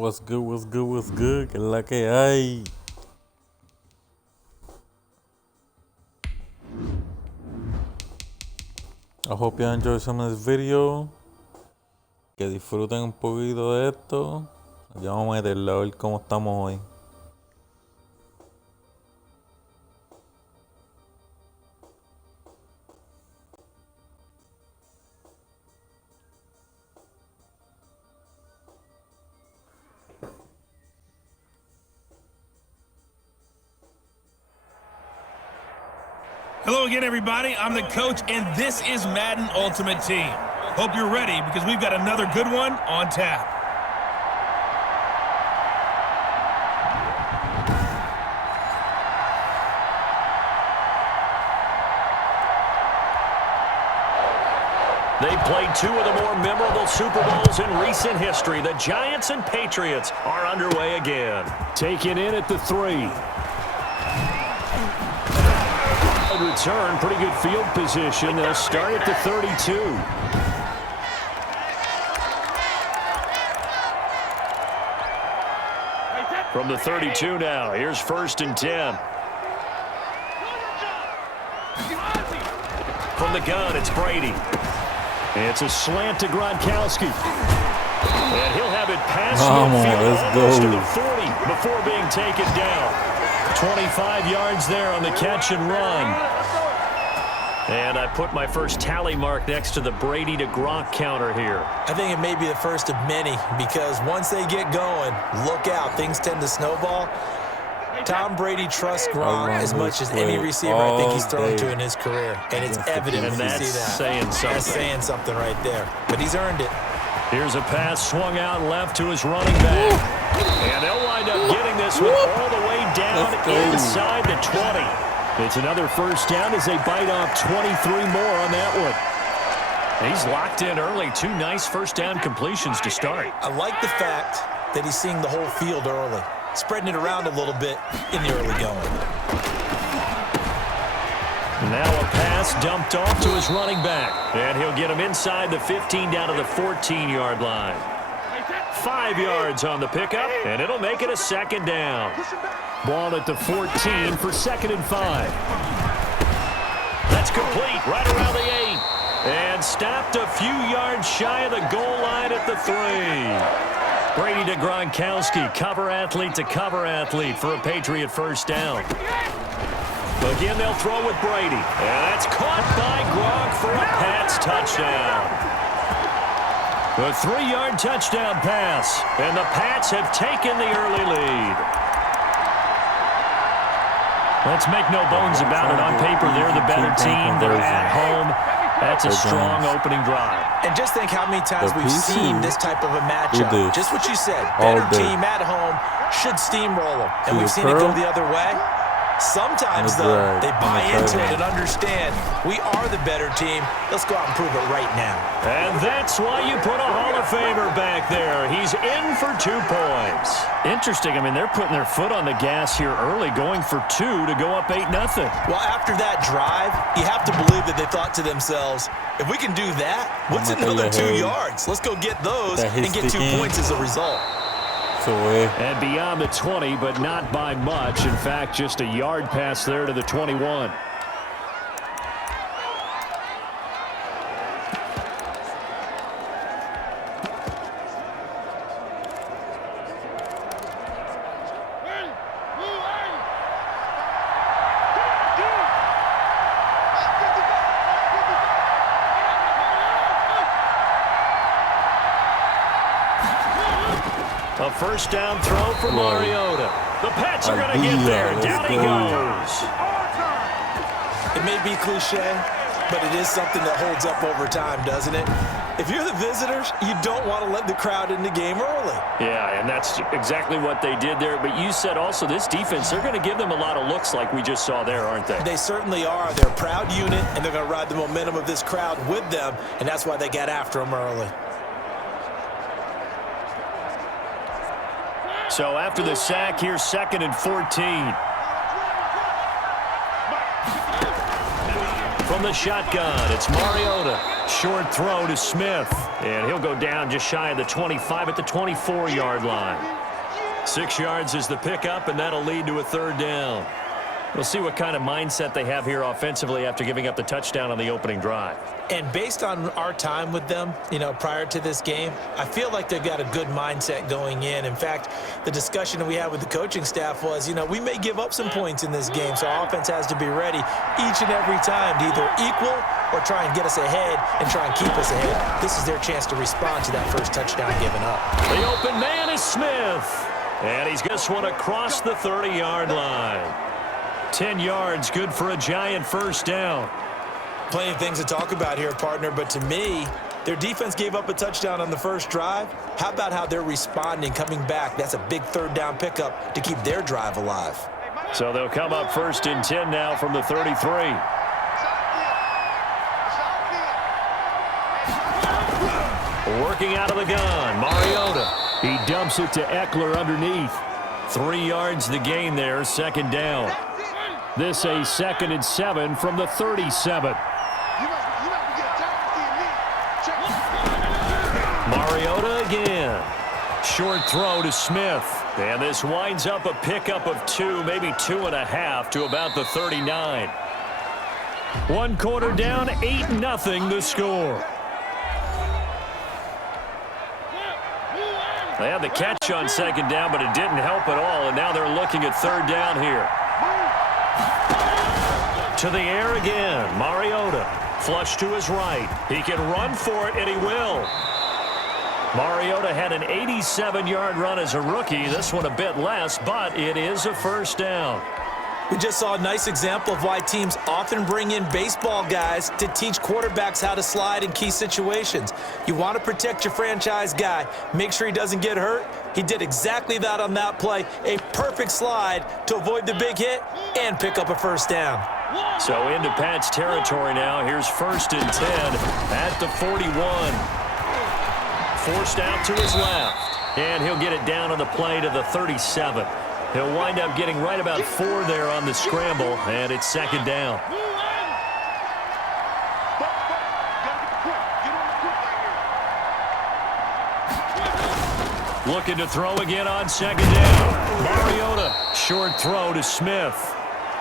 What's good, what's good, what's good? ¿Qué es la que hay? I hope you enjoy some of this video. Que disfruten un poquito de esto. Ya vamos a meterle a ver cómo estamos hoy. Hello again, everybody. I'm the coach, and this is Madden Ultimate Team. Hope you're ready because we've got another good one on tap. They played two of the more memorable Super Bowls in recent history. The Giants and Patriots are underway again. Taken in at the 3. Return, pretty good field position. They'll start at the 32. From the 32 now, here's 1st and 10. From the gun, it's Brady. It's a slant to Gronkowski. And he'll have it past midfield almost to the 40 before being taken down. 25 yards there on the catch and run. And I put my first tally mark next to the Brady to Gronk counter here. I think it may be the first of many because once they get going, look out, things tend to snowball. Tom Brady trusts Gronk as much as any receiver I think he's thrown to in his career. And it's evident when you see that. Saying something. That's saying something right there. But he's earned it. Here's a pass swung out left to his running back. And they'll wind up getting this one all the way down inside the 20. It's another first down as they bite off 23 more on that one. He's locked in early. 2 nice first down completions to start. I like the fact that he's seeing the whole field early, spreading it around a little bit in the early going. Now a pass dumped off to his running back. And he'll get him inside the 15 down to the 14-yard line. 5 yards on the pickup, and it'll make it a 2nd down. Ball at the 14 for 2nd and 5. That's complete right around the 8. And stopped a few yards shy of the goal line at the 3. Brady to Gronkowski, cover athlete to cover athlete for a Patriot first down. Again, they'll throw with Brady. And that's caught by Gronk for a Pats touchdown. A 3-yard touchdown pass. And the Pats have taken the early lead. Let's make no bones about it. On paper, they're the better team. They're at home. That's a strong opening drive. And just think how many times we've seen this type of a matchup. Just what you said. Better team at home should steamroll them. And we've seen it go the other way. Sometimes, though, they buy into it and understand we are the better team. Let's go out and prove it right now. And that's why you put a Hall of Famer back there. He's in for 2 points. Interesting. I mean, they're putting their foot on the gas here early, going for 2 to go up 8-0. Well, after that drive, you have to believe that they thought to themselves, if we can do that, what's another 2 yards? Let's go get those and get 2 points as a result. And beyond the 20, but not by much. In fact, just a yard pass there to the 21. A first down throw for Mariota. The Pats are going to get there. Down he goes. It may be cliche, but it is something that holds up over time, doesn't it? If you're the visitors, you don't want to let the crowd in the game early. Yeah, and that's exactly what they did there. But you said also this defense, they're going to give them a lot of looks like we just saw there, aren't they? They certainly are. They're a proud unit, and they're going to ride the momentum of this crowd with them, and that's why they got after them early. So after the sack, here's 2nd and 14. From the shotgun, it's Mariota. Short throw to Smith. And he'll go down just shy of the 25 at the 24-yard line. 6 yards is the pickup, and that'll lead to a third down. We'll see what kind of mindset they have here offensively after giving up the touchdown on the opening drive. And based on our time with them, prior to this game, I feel like they've got a good mindset going in. In fact, the discussion that we had with the coaching staff was, we may give up some points in this game, so our offense has to be ready each and every time to either equal or try and get us ahead and try and keep us ahead. This is their chance to respond to that first touchdown given up. The open man is Smith, and he's this one across the 30-yard line. 10 yards, good for a Giant first down. Plenty of things to talk about here, partner, but to me, their defense gave up a touchdown on the first drive. How about how they're responding, coming back? That's a big third down pickup to keep their drive alive. So they'll come up 1st and 10 now from the 33. Working out of the gun, Mariota. He dumps it to Eckler underneath. 3 yards the gain there, second down. This a 2nd and 7 from the 37. Mariota again. Short throw to Smith. And this winds up a pickup of 2, maybe 2.5 to about the 39. 1 quarter down, 8-0 the score. They had the catch on second down, but it didn't help at all, and now they're looking at third down here. To the air again, Mariota. Flush to his right. He can run for it, and he will. Mariota had an 87-yard run as a rookie. This one a bit less, but it is a first down. We just saw a nice example of why teams often bring in baseball guys to teach quarterbacks how to slide in key situations. You want to protect your franchise guy. Make sure he doesn't get hurt. He did exactly that on that play. A perfect slide to avoid the big hit and pick up a first down. So into Pat's territory now. Here's 1st and 10 at the 41. Forced out to his left. And he'll get it down on the play to the 37. He'll wind up getting right about 4 there on the scramble, and it's second down. Looking to throw again on second down. Mariota, short throw to Smith.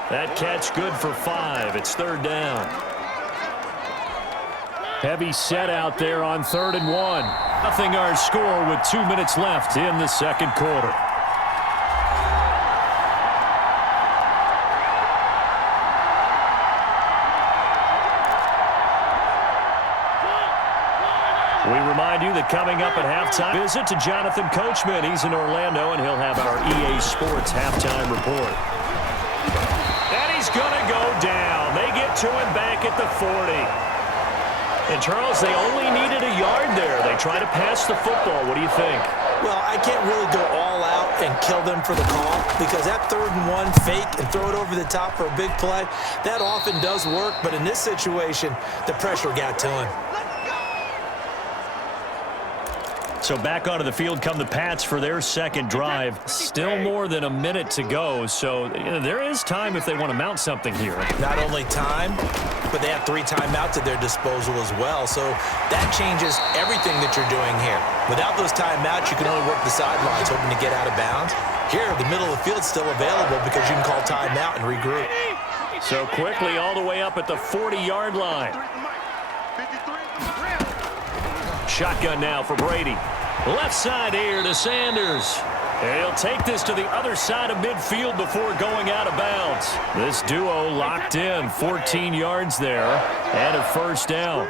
That catch good for 5. It's third down. Heavy set out there on 3rd and 1. Nothing our score with 2 minutes left in the second quarter. We remind you that coming up at halftime, visit to Jonathan Coachman. He's in Orlando, and he'll have our EA Sports halftime report. And he's going to go down. They get to him back at the 40. And, Charles, they only needed a yard there. They try to pass the football. What do you think? Well, I can't really go all out and kill them for the call because that 3rd and 1 fake and throw it over the top for a big play, that often does work. But in this situation, the pressure got to him. So back onto the field come the Pats for their second drive. Still more than a minute to go, so there is time if they want to mount something here. Not only time, but they have 3 timeouts at their disposal as well. So that changes everything that you're doing here. Without those timeouts, you can only work the sidelines, hoping to get out of bounds. Here, the middle of the field's still available because you can call timeout and regroup. So quickly all the way up at the 40-yard line. Shotgun now for Brady. Left side here to Sanders. And he'll take this to the other side of midfield before going out of bounds. This duo locked in, 14 yards there, and a first down.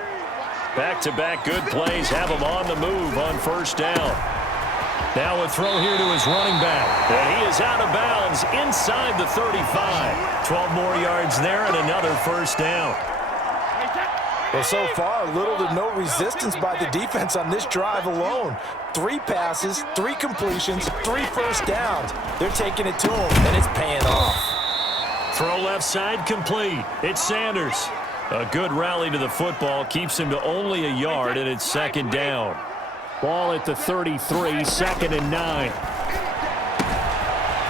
Back-to-back good plays have him on the move on first down. Now a throw here to his running back. And he is out of bounds inside the 35. 12 more yards there and another first down. Well, so far, little to no resistance by the defense on this drive alone. 3 passes, 3 completions, 3 first downs. They're taking it to him, and it's paying off. Throw left side complete. It's Sanders. A good rally to the football keeps him to only a yard, and it's second down. Ball at the 33, 2nd and 9.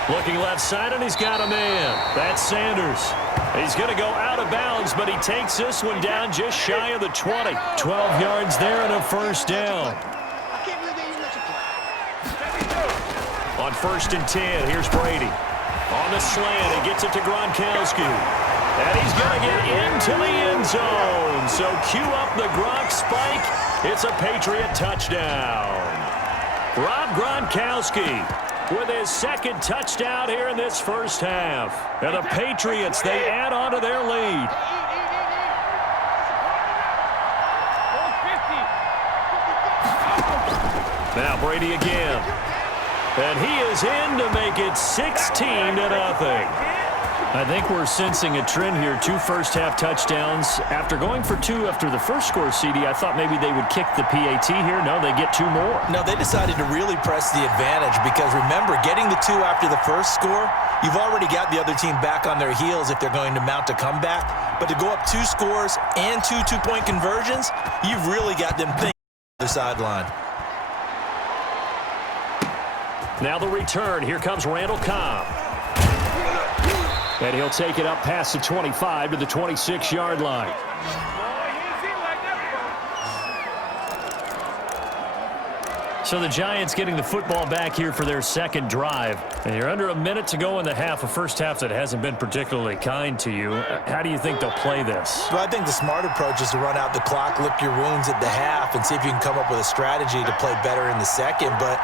Looking left side, and he's got a man. That's Sanders. He's going to go out of bounds, but he takes this one down just shy of the 20. 12 yards there and a first down. On 1st and 10, here's Brady. On the slant, he gets it to Gronkowski. And he's going to get into the end zone. So cue up the Gronk spike. It's a Patriot touchdown. Rob Gronkowski with his second touchdown here in this first half. And the Patriots, they add on to their lead. Now Brady again. And he is in to make it 16-0. I think we're sensing a trend here. 2 first-half touchdowns. After going for 2 after the first score, CD, I thought maybe they would kick the PAT here. No, they get 2 more. No, they decided to really press the advantage because, remember, getting the 2 after the first score, you've already got the other team back on their heels if they're going to mount a comeback. But to go up 2 scores and 2 two-point conversions, you've really got them thinking on the sideline. Now the return. Here comes Randall Cobb. And he'll take it up past the 25 to the 26-yard line. So the Giants getting the football back here for their second drive. And you're under a minute to go in the half, a first half that hasn't been particularly kind to you. How do you think they'll play this? Well, I think the smart approach is to run out the clock, lick your wounds at the half, and see if you can come up with a strategy to play better in the second. But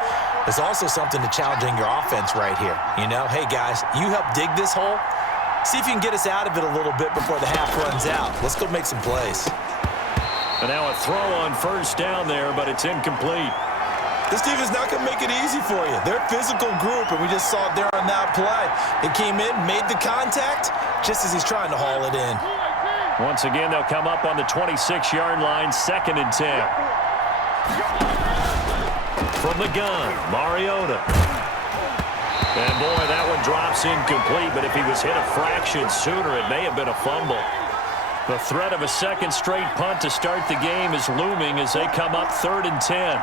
there's also something to challenging your offense right here. You know, hey, guys, you help dig this hole. See if you can get us out of it a little bit before the half runs out. Let's go make some plays. And now a throw on first down there, but it's incomplete. This team is not going to make it easy for you. They're a physical group, and we just saw it there on that play. It came in, made the contact, just as he's trying to haul it in. Once again, they'll come up on the 26-yard line, 2nd and 10. From the gun, Mariota. And, boy, that one drops incomplete, but if he was hit a fraction sooner, it may have been a fumble. The threat of a second straight punt to start the game is looming as they come up 3rd and 10.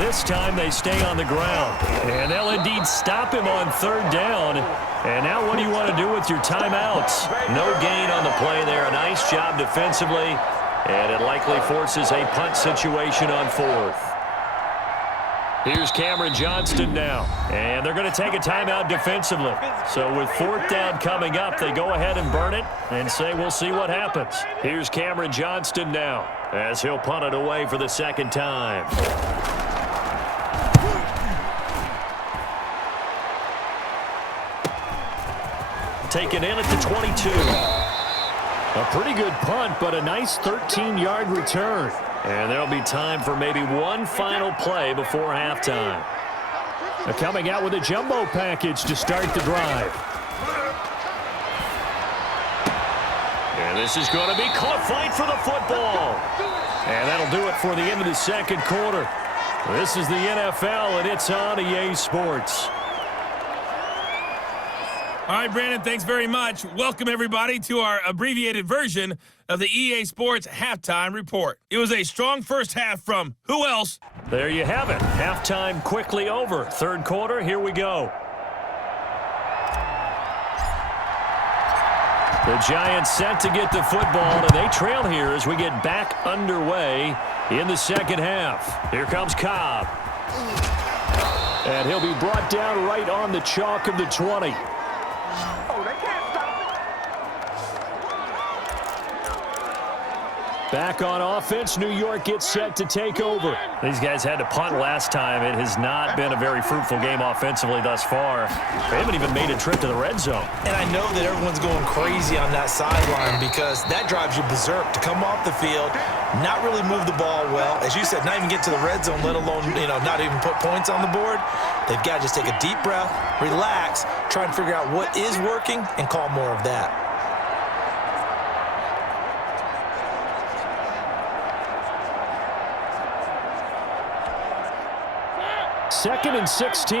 This time they stay on the ground, and they'll indeed stop him on 3rd down. And now what do you want to do with your timeouts? No gain on the play there. A nice job defensively, and it likely forces a punt situation on 4th. Here's Cameron Johnston now, and they're going to take a timeout defensively. So with 4th down coming up, they go ahead and burn it and say we'll see what happens. Here's Cameron Johnston now as he'll punt it away for the 2nd time. Taken in at the 22. A pretty good punt, but a nice 13-yard return. And there'll be time for maybe one final play before halftime. They're coming out with a jumbo package to start the drive. And this is going to be caught. Fight for the football. And that'll do it for the end of the 2nd quarter. This is the NFL, and it's on EA Sports. All right, Brandon, thanks very much. Welcome, everybody, to our abbreviated version of the EA Sports Halftime Report. It was a strong first half from who else? There you have it. Halftime quickly over. 3rd quarter, here we go. The Giants set to get the football, and they trail here as we get back underway in the 2nd half. Here comes Cobb. And he'll be brought down right on the chalk of the 20. Back on offense, New York gets set to take over. These guys had to punt last time. It has not been a very fruitful game offensively thus far. They haven't even made a trip to the red zone. And I know that everyone's going crazy on that sideline because that drives you berserk to come off the field, not really move the ball well. As you said, not even get to the red zone, let alone, not even put points on the board. They've got to just take a deep breath, relax, try and figure out what is working and call more of that. 2nd and 16.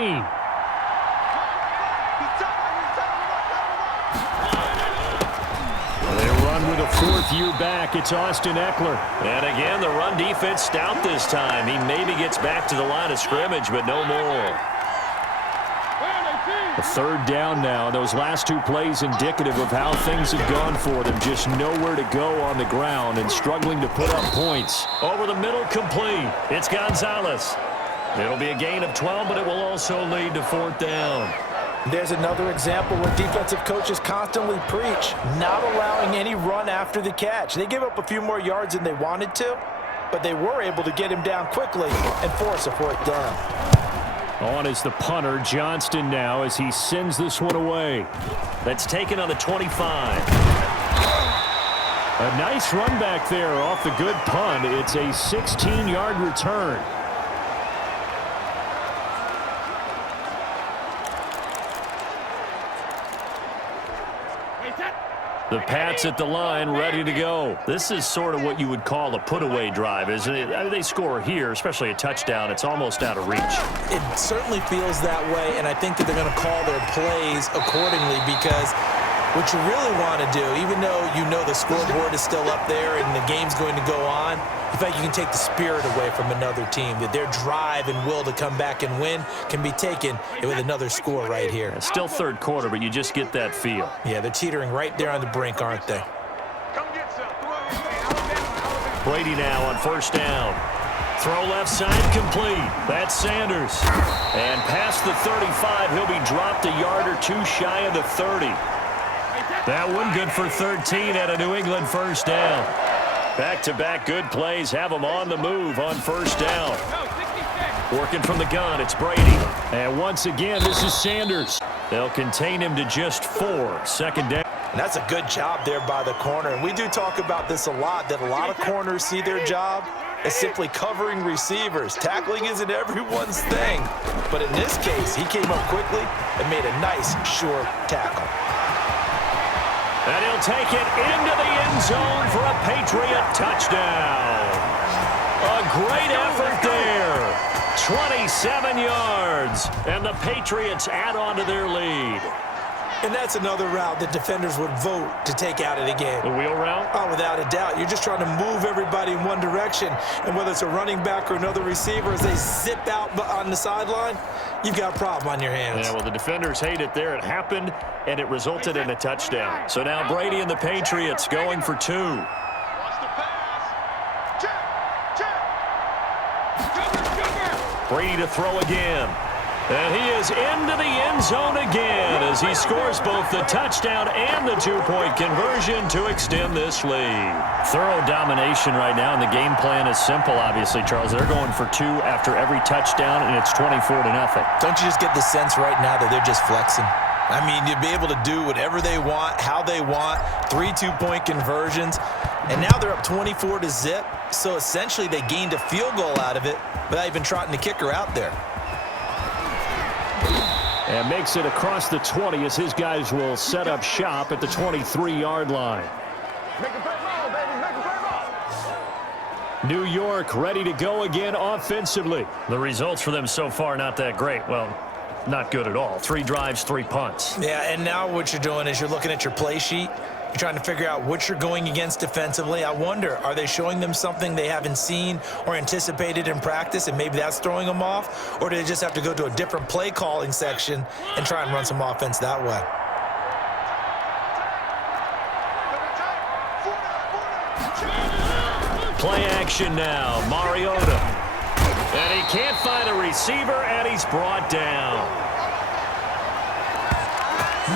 They run with a 4th-year back. It's Austin Eckler. And again, the run defense stout this time. He maybe gets back to the line of scrimmage, but no more. A third down now. Those last two plays indicative of how things have gone for them. Just nowhere to go on the ground and struggling to put up points. Over the middle, complete. It's Gonzalez. It'll be a gain of 12, but it will also lead to fourth down. There's another example where defensive coaches constantly preach, not allowing any run after the catch. They gave up a few more yards than they wanted to, but they were able to get him down quickly and force a fourth down. On is the punter, Johnston, now as he sends this one away. That's taken on the 25. A nice run back there off the good punt. It's a 16-yard return. The Pats at the line, ready to go. This is sort of what you would call a put-away drive, isn't it? I mean, they score here, especially a touchdown. It's almost out of reach. It certainly feels that way, and I think that they're going to call their plays accordingly because what you really want to do, even though you know the scoreboard is still up there and the game's going to go on, in fact, you can take the spirit away from another team, that their drive and will to come back and win can be taken with another score right here. It's still third quarter, but you just get that feel. Yeah, they're teetering right there on the brink, aren't they? Brady now on first down. Throw left side complete. That's Sanders. And past the 35, he'll be dropped a yard or two shy of the 30. That one good for 13 at a New England first down. Back-to-back good plays have them on the move on first down. Working from the gun, it's Brady. And once again, this is Sanders. They'll contain him to just 4. Second down. And that's a good job there by the corner. And we do talk about this a lot, that a lot of corners see their job as simply covering receivers. Tackling isn't everyone's thing. But in this case, he came up quickly and made a nice, sure tackle. And he'll take it into the end zone for a Patriot touchdown. A great effort there. 27 yards. And the Patriots add on to their lead. And that's another route that defenders would vote to take out of the game. The wheel route? Oh, without a doubt. You're just trying to move everybody in one direction. And whether it's a running back or another receiver, as they zip out on the sideline, you've got a problem on your hands. Yeah, well, the defenders hate it there. It happened, and it resulted in a touchdown. So now Brady and the Patriots going for 2. Brady to throw again. And he is into the end zone again as he scores both the touchdown and the 2-point conversion to extend this lead. Thorough domination right now, and the game plan is simple, obviously, Charles. They're going for 2 after every touchdown, and it's 24-0. Don't you just get the sense right now that they're just flexing? I mean, you'll be able to do whatever they want, how they want, 3 2-point conversions, and now they're up 24-0. So essentially they gained a field goal out of it without even trotting the kicker out there. And makes it across the 20 as his guys will set up shop at the 23-yard line. New York ready to go again offensively. The results for them so far not that great. Well, not good at all. 3 drives, 3 punts. Yeah, and now what you're doing is you're looking at your play sheet. You're trying to figure out what you're going against defensively. I wonder, are they showing them something they haven't seen or anticipated in practice, and maybe that's throwing them off? Or do they just have to go to a different play calling section and try and run some offense that way? Play action now. Mariota. And he can't find a receiver, and he's brought down.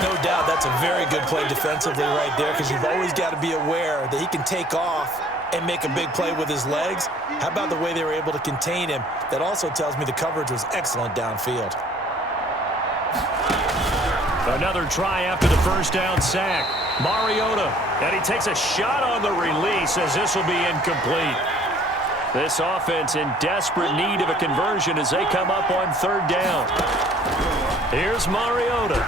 No doubt that's a very good play defensively right there, because you've always got to be aware that he can take off and make a big play with his legs. How about the way they were able to contain him? That also tells me the coverage was excellent downfield. Another try after the first down sack. Mariota, and he takes a shot on the release as this will be incomplete. This offense in desperate need of a conversion as they come up on third down. Here's Mariota.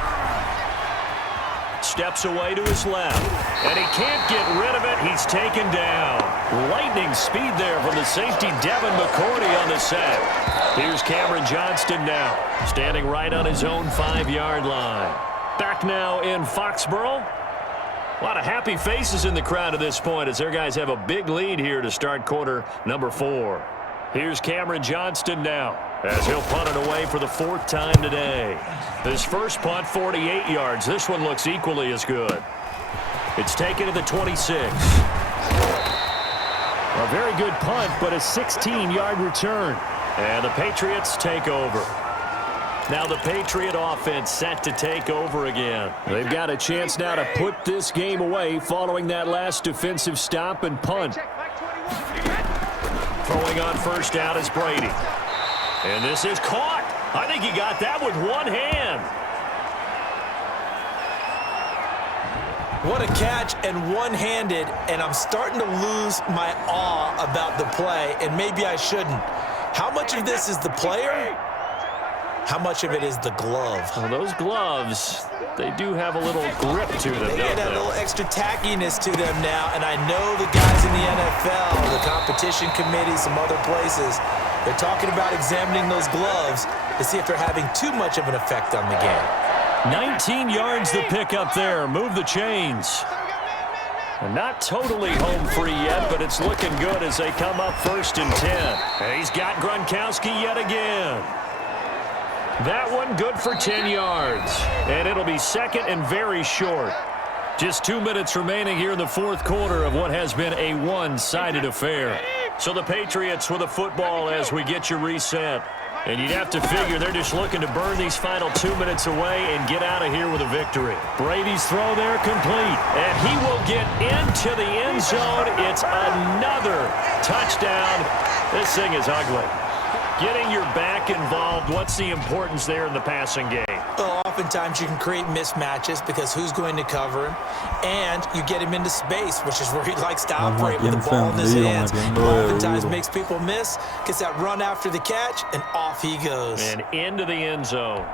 Steps away to his left, and he can't get rid of it. He's taken down. Lightning speed there from the safety, Devin McCourty, on the sack. Here's Cameron Johnston now, standing right on his own 5-yard line. Back now in Foxborough. A lot of happy faces in the crowd at this point as their guys have a big lead here to start quarter number 4. Here's Cameron Johnston now. as he'll punt it away for the 4th time today. His first punt, 48 yards. This one looks equally as good. It's taken to the 26. A very good punt, but a 16-yard return. And the Patriots take over. Now the Patriot offense set to take over again. They've got a chance now to put this game away following that last defensive stop and punt. Throwing on first down is Brady. And this is caught. I think he got that with one hand. What a catch, and one-handed, and I'm starting to lose my awe about the play, and maybe I shouldn't. How much of this is the player? How much of it is the glove? Well, those gloves, they do have a little grip to them, They don't get a they? little extra tackiness to them now, and I know the guys in the NFL, the competition committee, some other places, they're talking about examining those gloves to see if they're having too much of an effect on the game. 19 yards to pick up there. Move the chains. Not totally home free yet, but it's looking good as they come up 1st and 10. And he's got Gronkowski yet again. That one good for 10 yards. And it'll be 2nd and very short. Just 2 minutes remaining here in the 4th quarter of what has been a one-sided affair. So the Patriots with the football as we get you reset. And you'd have to figure they're just looking to burn these final 2 minutes away and get out of here with a victory. Brady's throw there complete. And he will get into the end zone. It's another touchdown. This thing is ugly. Getting your back involved, what's the importance there in the passing game? Well, oftentimes you can create mismatches because who's going to cover him, and you get him into space, which is where he likes to operate with the ball in his hands. Oftentimes makes people miss, gets that run after the catch, and off he goes. And into the end zone.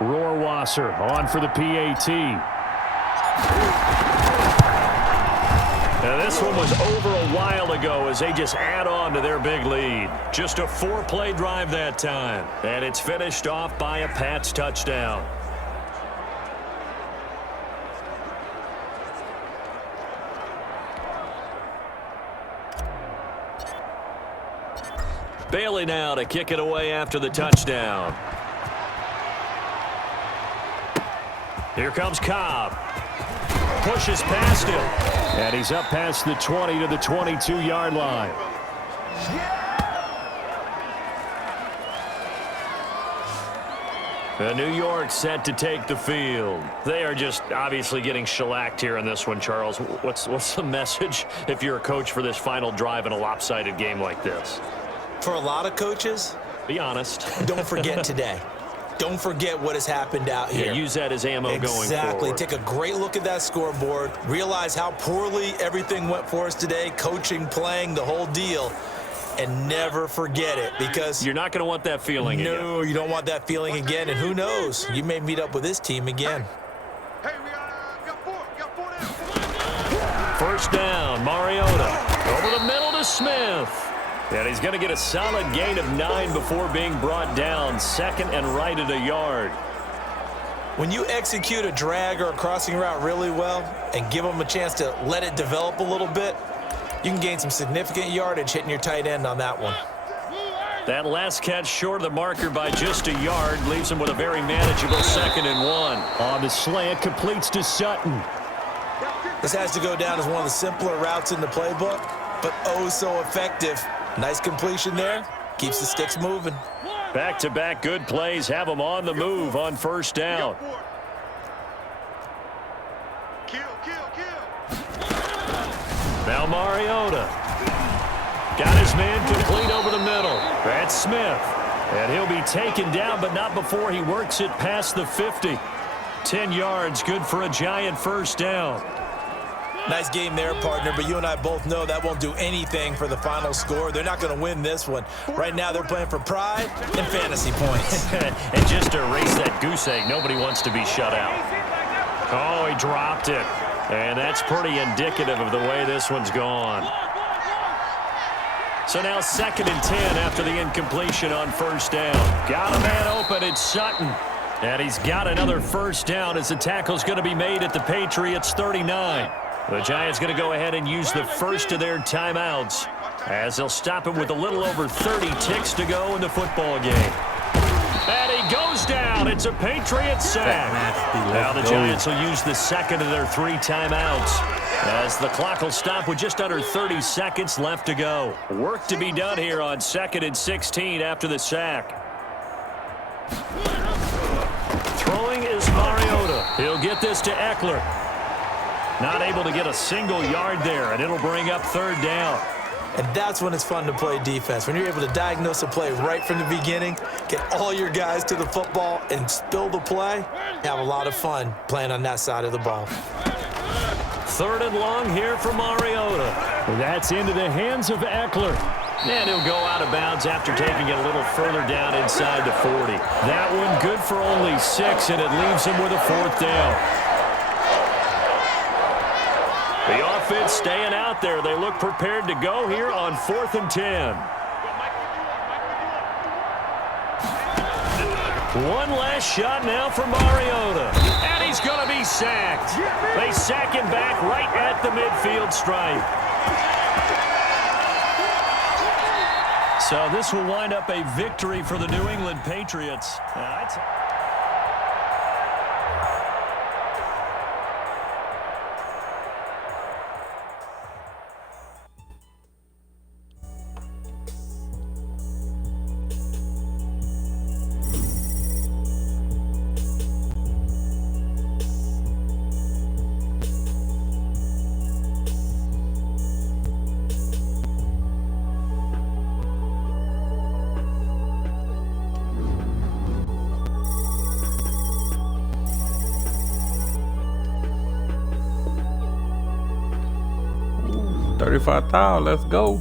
Rohrwasser on for the PAT. Now this one was over a while ago as they just add on to their big lead. Just a 4-play drive that time. And it's finished off by a Pats touchdown. Bailey now to kick it away after the touchdown. Here comes Cobb. Pushes past him. And he's up past the 20 to the 22-yard line. New York set to take the field. They are just obviously getting shellacked here in this one, Charles. What's the message if you're a coach for this final drive in a lopsided game like this? For a lot of coaches, be honest. Don't forget today. Don't forget what has happened out here. Yeah, use that as ammo going forward. Exactly. Take a great look at that scoreboard. Realize how poorly everything went for us today. Coaching, playing, the whole deal. And never forget it, because you're not going to want that feeling again. No, you don't want that feeling again. And who knows? You may meet up with this team again. Hey, we got four down. First down, Mariota. Over the middle to Smith. And he's going to get a solid gain of 9 before being brought down. 2nd and right at a yard. When you execute a drag or a crossing route really well and give them a chance to let it develop a little bit, you can gain some significant yardage hitting your tight end on that one. That last catch short of the marker by just a yard leaves him with a very manageable 2nd and 1. On the slant, completes to Sutton. This has to go down as one of the simpler routes in the playbook, but oh so effective. Nice completion there. Keeps the sticks moving. Back-to-back good plays have him on the move on first down. Kill. Now Mariota. Got his man complete over the middle. That's Smith. And he'll be taken down, but not before he works it past the 50. 10 yards, good for a giant first down. Nice game there, partner, but you and I both know that won't do anything for the final score. They're not going to win this one. Right now, they're playing for pride and fantasy points. And just to erase that goose egg, nobody wants to be shut out. Oh, he dropped it. And that's pretty indicative of the way this one's gone. So now 2nd and 10 after the incompletion on first down. Got a man open, it's Sutton. And he's got another first down as the tackle's going to be made at the Patriots 39. The Giants going to go ahead and use the first of their timeouts as they'll stop him with a little over 30 ticks to go in the football game. And he goes down. It's a Patriot sack. Now the Giants will use the second of their 3 timeouts as the clock will stop with just under 30 seconds left to go. Work to be done here on 2nd and 16 after the sack. Throwing is Mariota. He'll get this to Eckler. Not able to get a single yard there, and it'll bring up 3rd down. And that's when it's fun to play defense. When you're able to diagnose a play right from the beginning, get all your guys to the football, and spill the play, you have a lot of fun playing on that side of the ball. 3rd and long here for Mariota. That's into the hands of Eckler. And he'll go out of bounds after taking it a little further down inside the 40. That one good for only 6, and it leaves him with a 4th down. The offense staying out there. They look prepared to go here on 4th and 10. One last shot now for Mariota. And he's going to be sacked. They sack him back right at the midfield stripe. So this will wind up a victory for the New England Patriots. $35,000. Let's go.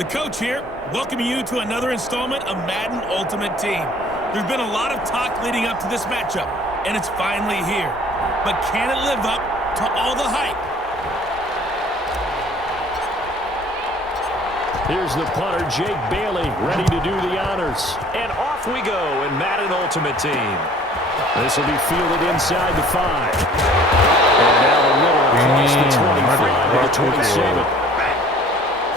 The coach here, welcoming you to another installment of Madden Ultimate Team. There's been a lot of talk leading up to this matchup, and it's finally here. But can it live up to all the hype? Here's the punter, Jake Bailey, ready to do the honors. And off we go in Madden Ultimate Team. This will be fielded inside the 5. And now the middle across the 25 to the 27.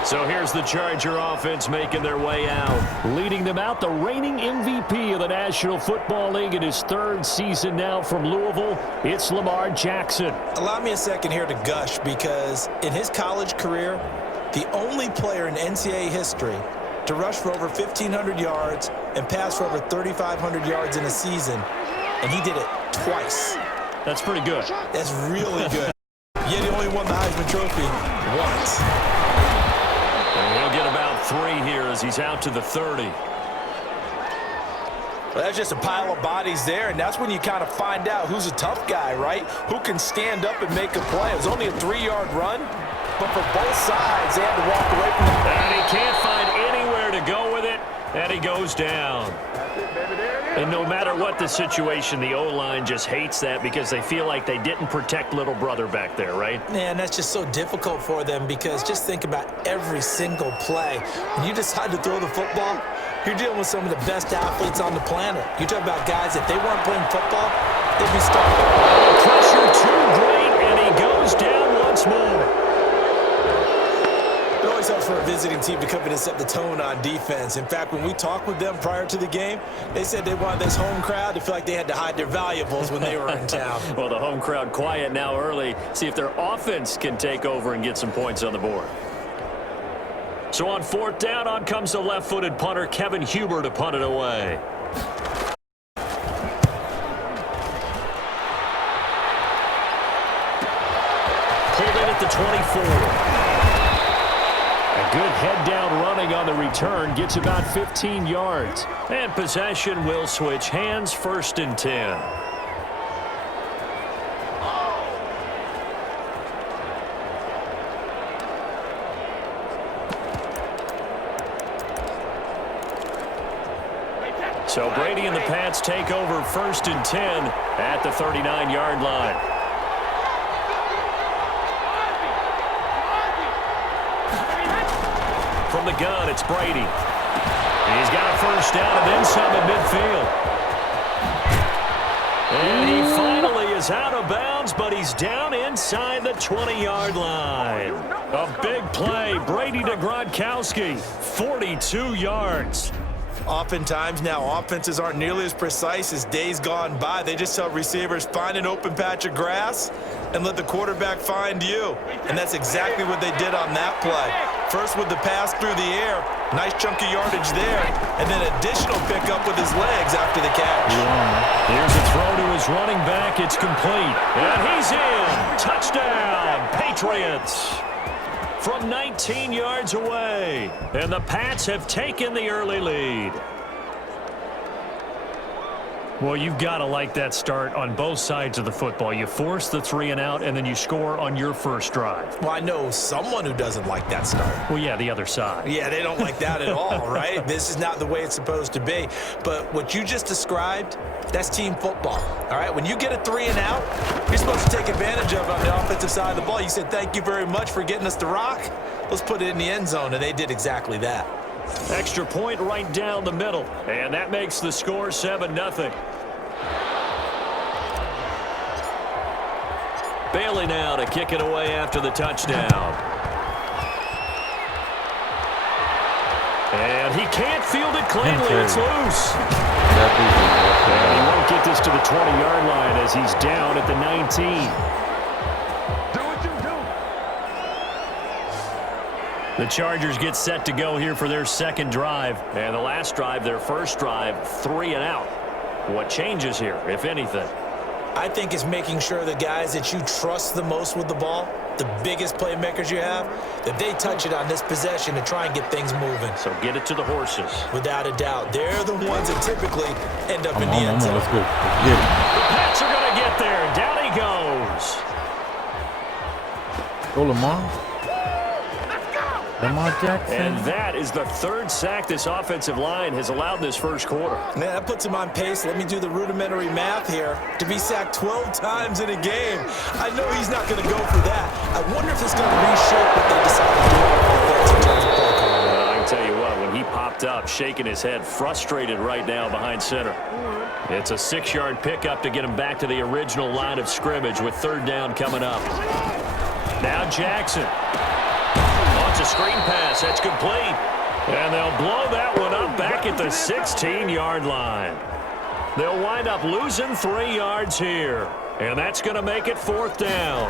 So here's the Charger offense making their way out. Leading them out, the reigning MVP of the National Football League in his 3rd season now from Louisville. It's Lamar Jackson. Allow me a second here to gush because in his college career, the only player in NCAA history to rush for over 1,500 yards and pass for over 3,500 yards in a season, and he did it twice. That's pretty good. That's really good. Yet he only won the Heisman Trophy once. And he'll get about 3 here as he's out to the 30. Well, that's just a pile of bodies there, and that's when you kind of find out who's a tough guy, right? Who can stand up and make a play. It was only a 3-yard run, but for both sides, they had to walk away from it. And he can't find anywhere to go with it, and he goes down. And no matter what the situation, the O-line just hates that because they feel like they didn't protect little brother back there, right? Man, that's just so difficult for them because just think about every single play. When you decide to throw the football, you're dealing with some of the best athletes on the planet. You talk about guys, if they weren't playing football, they'd be starting. Pressure too great, and he goes down once more. It always helps for a visiting team to come in and set the tone on defense. In fact, when we talked with them prior to the game, they said they wanted this home crowd to feel like they had to hide their valuables when they were in town. Well, the home crowd quiet now early. See if their offense can take over and get some points on the board. So on 4th down, on comes the left-footed punter, Kevin Huber, to punt it away. Pulled in at the 24. A good head-down running on the return, gets about 15 yards. And possession will switch hands, 1st and 10. So Brady and the Pats take over 1st and 10 at the 39-yard line. From the gun, it's Brady. He's got a 1st down and then some at midfield. And he finally is out of bounds, but he's down inside the 20-yard line. A big play. Brady to Gronkowski, 42 yards. Oftentimes now, offenses aren't nearly as precise as days gone by. They just tell receivers, find an open patch of grass and let the quarterback find you. And that's exactly what they did on that play. First with the pass through the air, nice chunky yardage there, and then additional pickup with his legs after the catch. Here's a throw to his running back. It's complete. And he's in. Touchdown, Patriots. From 19 yards away. And the Pats have taken the early lead. Well, you've got to like that start on both sides of the football. You force the 3 and out, and then you score on your first drive. Well, I know someone who doesn't like that start. Well, yeah, the other side. Yeah, they don't like that at all, right? This is not the way it's supposed to be. But what you just described, that's team football, all right? When you get a 3 and out, you're supposed to take advantage of it on the offensive side of the ball. You said, thank you very much for getting us the rock. Let's put it in the end zone, and they did exactly that. Extra point right down the middle, and that makes the score 7-0. Bailey now to kick it away after the touchdown. And he can't field it cleanly. It's loose. And he won't get this to the 20-yard line as he's down at the 19. The Chargers get set to go here for their second drive. And the last drive, their first drive, 3 and out. What changes here, if anything? I think it's making sure the guys that you trust the most with the ball, the biggest playmakers you have, that they touch it on this possession to try and get things moving. So get it to the horses. Without a doubt. They're the ones that typically end up in the end zone. Let's go. Let's get it. The Pats are going to get there. Down he goes. Go, Lamar. Lamar Jackson. And that is the 3rd sack this offensive line has allowed this first quarter. Man, that puts him on pace. Let me do the rudimentary math here. To be sacked 12 times in a game. I know he's not going to go for that. I wonder if it's going to reshape what they decide to do on offense in terms of play calling. I can tell you what, when he popped up, shaking his head, frustrated right now behind center. It's a 6-yard pickup to get him back to the original line of scrimmage with 3rd down coming up. Now Jackson. It's a screen pass. That's complete. And they'll blow that one up back at the 16-yard line. They'll wind up losing 3 yards here. And that's going to make it 4th down.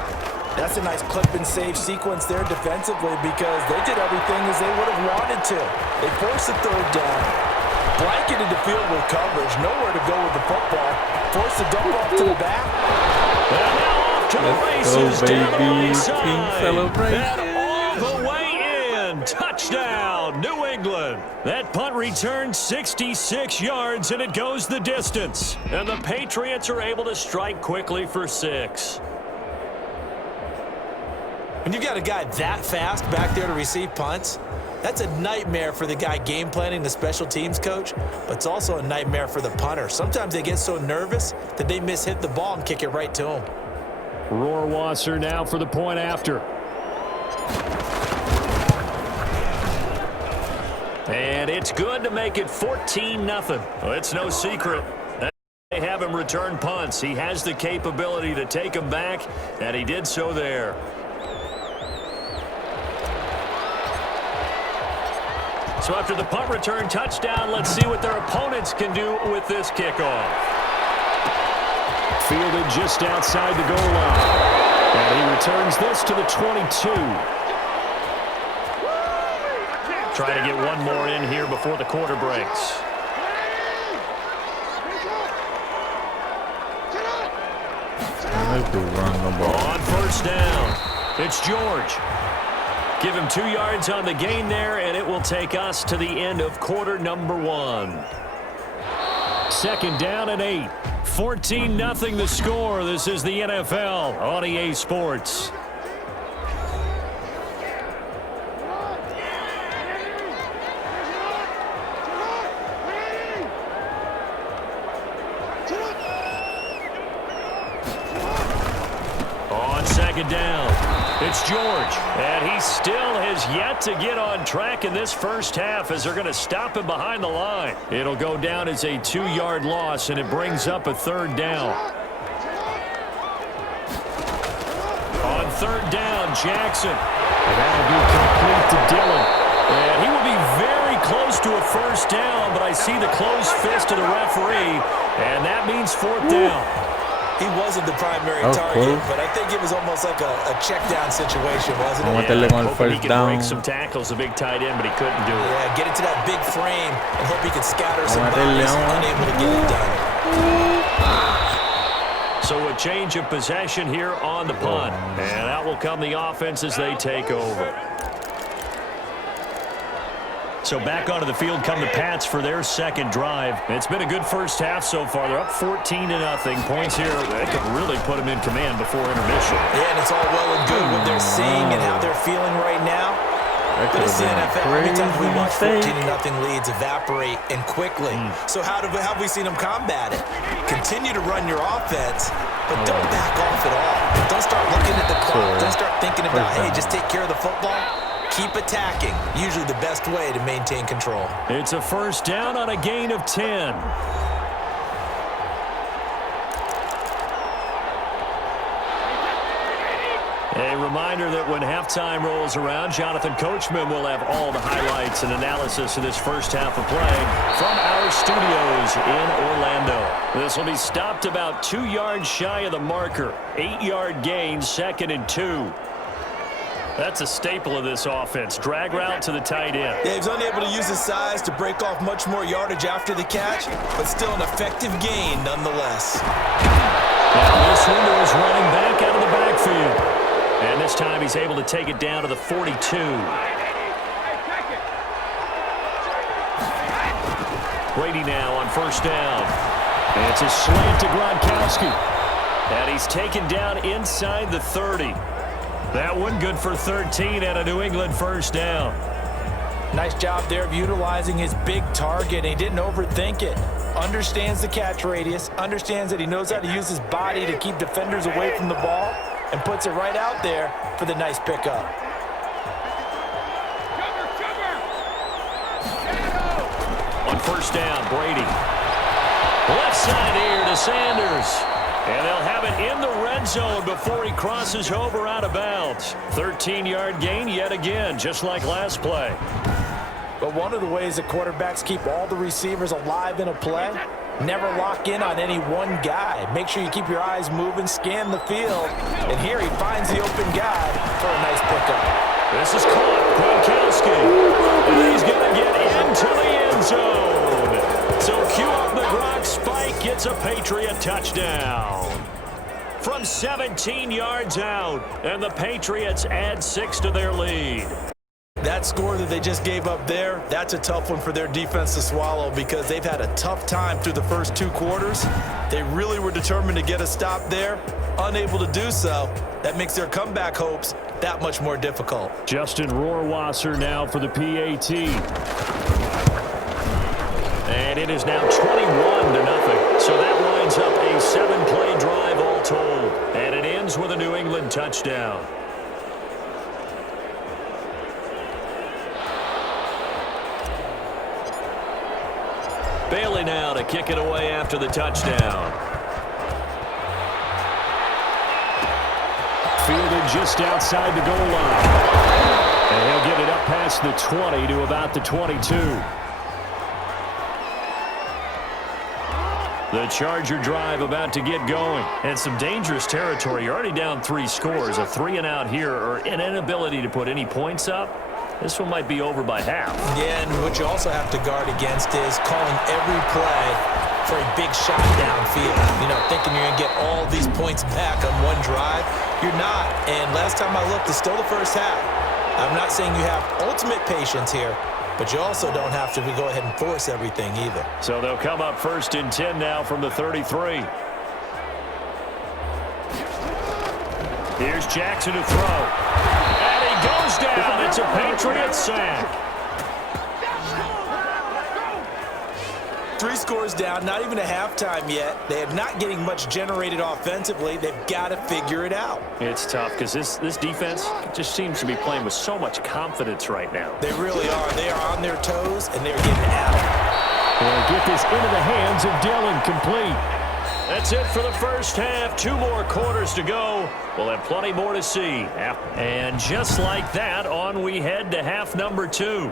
That's a nice clip and save sequence there defensively because they did everything as they would have wanted to. They forced the 3rd down. Blanketed the field with coverage. Nowhere to go with the football. Forced to dump off to the back. And now off to the races. Down the right side. And all the way in. Touchdown, New England. That punt returned 66 yards, and it goes the distance. And the Patriots are able to strike quickly for 6. When you've got a guy that fast back there to receive punts, that's a nightmare for the guy game planning, the special teams coach, but it's also a nightmare for the punter. Sometimes they get so nervous that they hit the ball and kick it right to him. Rohrwasser now for the point after. And it's good to make it 14-0. Well, it's no secret they have him return punts. He has the capability to take them back, and he did so there. So after the punt return touchdown, let's see what their opponents can do with this kickoff. Fielded just outside the goal line. And he returns this to the 22. Trying to get one more in here before the quarter breaks. On first down, it's George. Give him 2 yards on the gain there, and it will take us to the end of quarter number 1. Second down and 8. 14-0 the score. This is the NFL on EA Sports. On second down, it's George, and he still has yet to get on track in this first half as they're going to stop him behind the line. It'll go down as a 2-yard loss, and it brings up a third down. On third down, Jackson. And that'll be complete to Dillon. And he will be very close to a first down, but I see the closed fist of the referee, and that means fourth down. He wasn't the primary target, but I think it was almost like a check-down situation, wasn't it? Hoping he could break some tackles, a big tight end, but he couldn't do it. Yeah, get it to that big frame and hope he could scatter some bodies, unable to get it done. So a change of possession here on the punt, and out will come the offense as they take over. So back onto the field come the Pats for their second drive. It's been a good first half so far. They're up 14-0. Points here, they could really put them in command before intermission. Yeah, and it's all well and good what they're seeing and how they're feeling right now. But it's the NFL. How many times we watch 14-0 leads evaporate and quickly? So how have we seen them combat it? Continue to run your offense, but don't back off at all. Don't start looking at the clock. Don't start thinking about, hey, just take care of the football. Keep attacking. Usually the best way to maintain control. It's a first down on a gain of 10. A reminder that when halftime rolls around, Jonathan Coachman will have all the highlights and analysis of this first half of play from our studios in Orlando. This will be stopped about 2 yards shy of the marker. 8-yard gain, 2nd and 2. That's a staple of this offense. Drag route to the tight end. Yeah, he's unable to use his size to break off much more yardage after the catch, but still an effective gain nonetheless. Now this one to his running back out of the backfield. And this time he's able to take it down to the 42. Brady now on first down. And it's a slant to Gronkowski. And he's taken down inside the 30. That one good for 13 and a New England first down. Nice job there of utilizing his big target. He didn't overthink it. Understands the catch radius. Understands that he knows how to use his body to keep defenders away from the ball. And puts it right out there for the nice pickup. On first down, Brady. Left side here to Sanders. And they'll have it in the red zone before he crosses over out of bounds. 13-yard gain yet again, just like last play. But one of the ways that quarterbacks keep all the receivers alive in a play, never lock in on any one guy. Make sure you keep your eyes moving, scan the field. And here he finds the open guy for a nice pickup. This is caught. Gronkowski. And he's going to get into the end zone. right gets a Patriot touchdown. From 17 yards out, and the Patriots add 6 to their lead. That score that they just gave up there, that's a tough one for their defense to swallow because they've had a tough time through the first 2 quarters. They really were determined to get a stop there, unable to do so. That makes their comeback hopes that much more difficult. Justin Rohrwasser now for the PAT. And it is now 21-0. So that winds up a 7-play drive all told. And it ends with a New England touchdown. Bailey now to kick it away after the touchdown. Fielded just outside the goal line. And he'll get it up past the 20 to about the 22. The Charger drive about to get going. And some dangerous territory. You're already down 3 scores. A 3-and-out here or an inability to put any points up. This one might be over by half. Yeah, and what you also have to guard against is calling every play for a big shot downfield. You know, thinking you're going to get all these points back on one drive. You're not. And last time I looked, it's still the first half. I'm not saying you have ultimate patience here, but you also don't have to go ahead and force everything either. So they'll come up 1st and 10 now from the 33. Here's Jackson to throw. And he goes down. It's a Patriot sack. 3 scores down, not even a halftime yet. They are not getting much generated offensively. They've got to figure it out. It's tough because this defense just seems to be playing with so much confidence right now. They really are. They are on their toes, and they're getting at it. They'll get this into the hands of Dillon, complete. That's it for the first half. 2 more quarters to go. We'll have plenty more to see. And just like that, on we head to half number 2.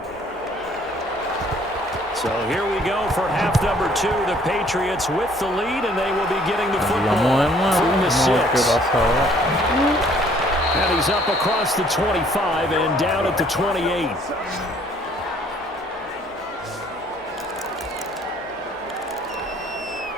So here we go for half number 2. The Patriots with the lead, and they will be getting the football from the 6. And he's up across the 25 and down at the 28.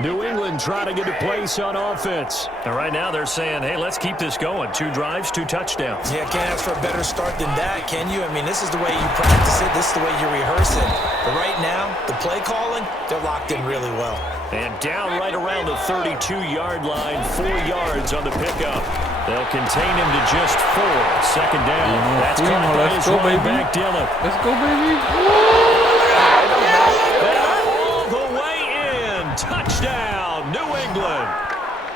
New England trying to get a place on offense. And right now they're saying, hey, let's keep this going. 2 drives, 2 touchdowns. Yeah, can't ask for a better start than that, can you? I mean, this is the way you practice it. This is the way you rehearse it. But right now, the play calling, they're locked in really well. And down right around the 32-yard line, 4 yards on the pickup. They'll contain him to just 4. Second down. That's caught by his running back, Dillon. Let's go, baby. All the way in. Touchdown, New England.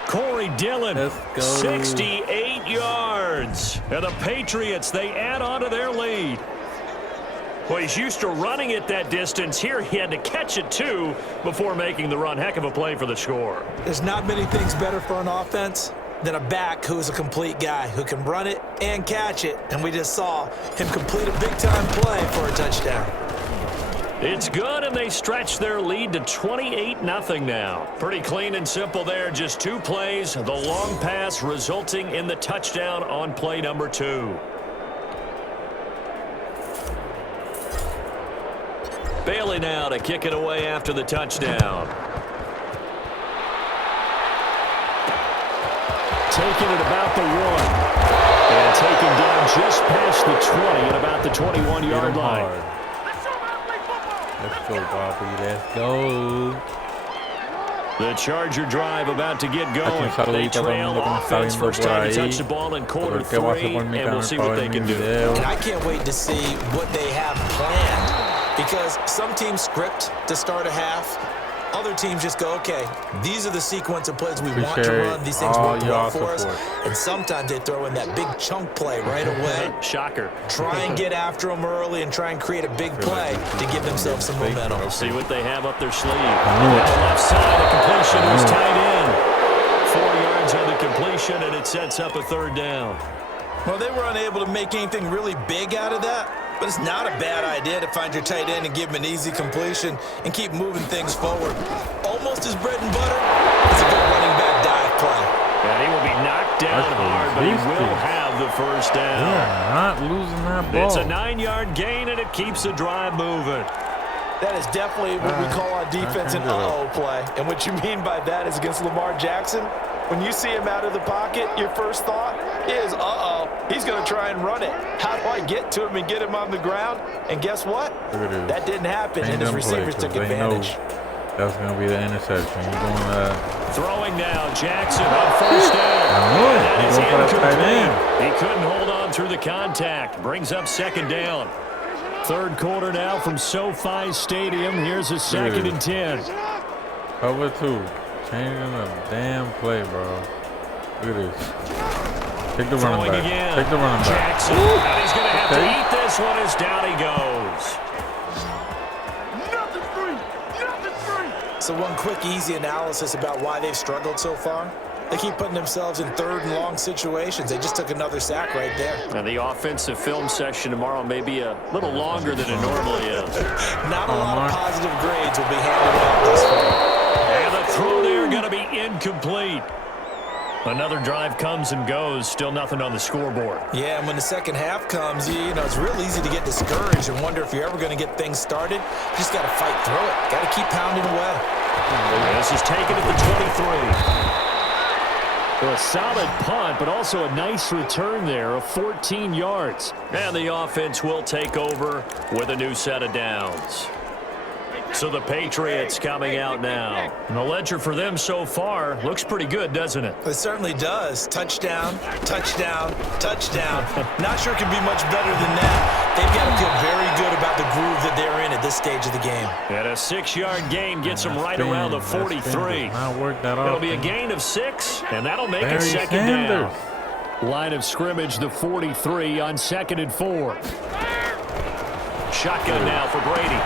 Corey Dillon, 68 yards. And the Patriots, they add on to their lead. Well, he's used to running it that distance. Here he had to catch it, too, before making the run. Heck of a play for the score. There's not many things better for an offense than a back who's a complete guy who can run it and catch it. And we just saw him complete a big-time play for a touchdown. It's good, and they stretch their lead to 28-0 now. Pretty clean and simple there. Just 2 plays. The long pass resulting in the touchdown on play number 2. Bailey now to kick it away after the touchdown. Taking it about the 1. And taken down just past the 20 at about the 21-yard line. Let's go, Bobby. Let's go. The Charger drive about to get going. They trail offense. First time to touch the ball in quarter 3, and we'll see what they can do. And I can't wait to see what they have planned. Because some teams script to start a half. Other teams just go, okay, these are the sequence of plays we want to run. These things work well for us. And sometimes they throw in that big chunk play right away. Shocker. Try and get after them early and try and create a big play to give themselves some momentum. We'll see what they have up their sleeve. Left side, a completion was tied in. 4 yards on the completion, and it sets up a 3rd down. Well, they were unable to make anything really big out of that. But it's not a bad idea to find your tight end and give him an easy completion and keep moving things forward. Almost his bread and butter is a good running back dive play. And he will be knocked down hard, but he will have the 1st down. Yeah, not losing that ball. It's a 9-yard gain, and it keeps the drive moving. That is definitely what we call on defense an uh-oh play. And what you mean by that is against Lamar Jackson, when you see him out of the pocket, your first thought is, uh-oh, he's going to try and run it. How do I get to him and get him on the ground? And guess what? That didn't happen, and his receivers took advantage. That's going to be the interception. You're going throwing now, Jackson on first down. That is incomplete. He couldn't hold on through the contact. Brings up second down. Third quarter now from SoFi Stadium. Here's a 2nd and 10. Cover 2. Changing the damn play, bro. Look at this. Take the running back. Again. Take the running back. Jackson. And he's going to have to eat this one as down he goes. So one quick, easy analysis about why they've struggled so far. They keep putting themselves in third and long situations. They just took another sack right there. And the offensive film session tomorrow may be a little longer than it normally is. Not a lot of positive grades will be handed out this far. And the throw there going to be incomplete. Another drive comes and goes. Still nothing on the scoreboard. Yeah, and when the second half comes, you know, it's real easy to get discouraged and wonder if you're ever going to get things started. You just got to fight through it. Got to keep pounding away. This is taken at the 23. A solid punt, but also a nice return there of 14 yards. And the offense will take over with a new set of downs. So the Patriots coming out now. And the ledger for them so far looks pretty good, doesn't it? It certainly does. Touchdown, touchdown, touchdown. Not sure it can be much better than that. They've got to feel very good about the groove that they're in at this stage of the game. And a 6-yard gain gets them right around the 43. It'll be a gain of 6, and that'll make it second down. Line of scrimmage, the 43 on 2nd and 4. Shotgun now for Brady.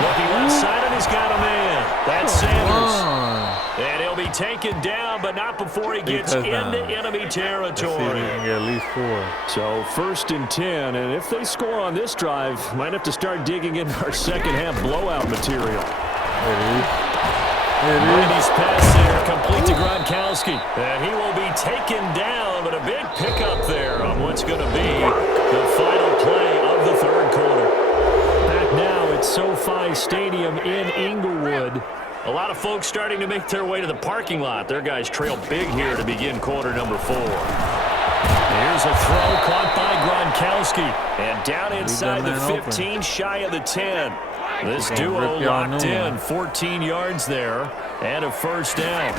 Looking left side, and he's got a man. That's Sanders. And he'll be taken down, but not before he gets into enemy territory. Let's see if he can get at least 4. So 1st and 10, and if they score on this drive, might have to start digging into our second half blowout material. Brady's pass there, complete to Gronkowski. And he will be taken down, but a big pickup there on what's going to be the final play of the third quarter. Back now at SoFi Stadium in Inglewood. A lot of folks starting to make their way to the parking lot. Their guys trail big here to begin quarter number 4. Here's a throw caught by Gronkowski. And down inside the 15, shy of the 10. This duo locked in, 14 yards there, and a first down.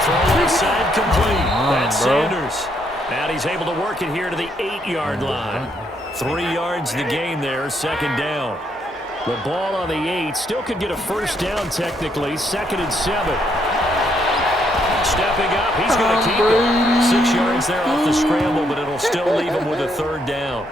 Throw inside complete. That's Sanders. And he's able to work it here to the 8-yard line. 3 yards the gain there, second down. The ball on the 8, still could get a first down technically, 2nd and 7. Stepping up, he's going to keep it. 6 yards there off the scramble, but it'll still leave him with a third down.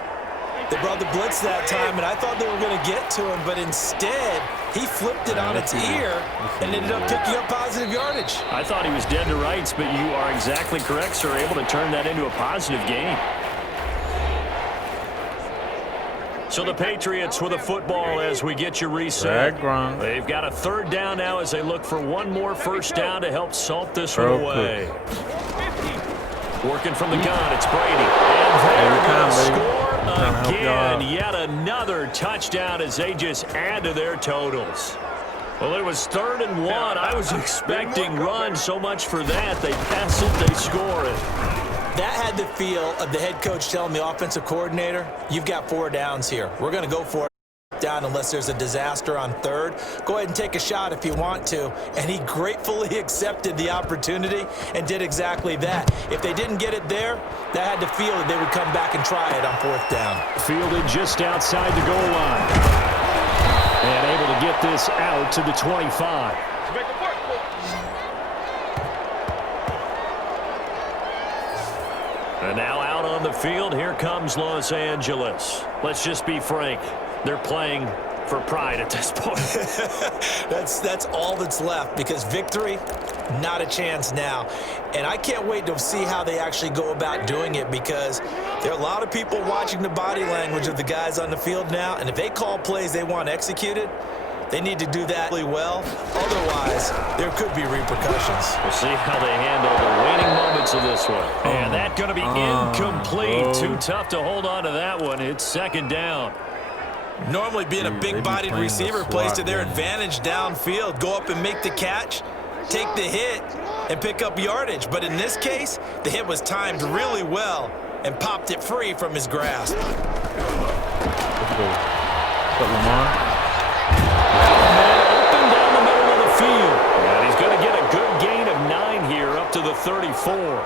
They brought the blitz that time, and I thought they were going to get to him, but instead, he flipped it on its ear and ended up picking up positive yardage. I thought he was dead to rights, but you are exactly correct, sir, able to turn that into a positive gain. So the Patriots with a football as we get you reset. They've got a third down now as they look for one more first down to help salt this one away. Working from the gun, it's Brady. And they're going to score again. Yet another touchdown as they just add to their totals. Well, it was 3rd and 1. I was expecting run, so much for that. They pass it, they score it. That had the feel of the head coach telling the offensive coordinator, you've got 4 downs here. We're going to go for it down unless there's a disaster on 3rd. Go ahead and take a shot if you want to. And he gratefully accepted the opportunity and did exactly that. If they didn't get it there, that had the feel that they would come back and try it on 4th down. Fielded just outside the goal line. And able to get this out to the 25. And now out on the field, here comes Los Angeles. Let's just be frank. They're playing for pride at this point. That's all that's left, because victory, not a chance now. And I can't wait to see how they actually go about doing it, because there are a lot of people watching the body language of the guys on the field now, and if they call plays they want executed, they need to do that really well. Otherwise, there could be repercussions. We'll see how they handle the waiting moments of this one. And that's going to be incomplete. Too tough to hold on to that one. It's 2nd down. Normally being a big-bodied receiver plays to their advantage downfield. Go up and make the catch, take the hit, and pick up yardage. But in this case, the hit was timed really well and popped it free from his grasp. Let's go. What's up, Lamar? Open down the middle of the field. And he's going to get a good gain of 9 here up to the 34.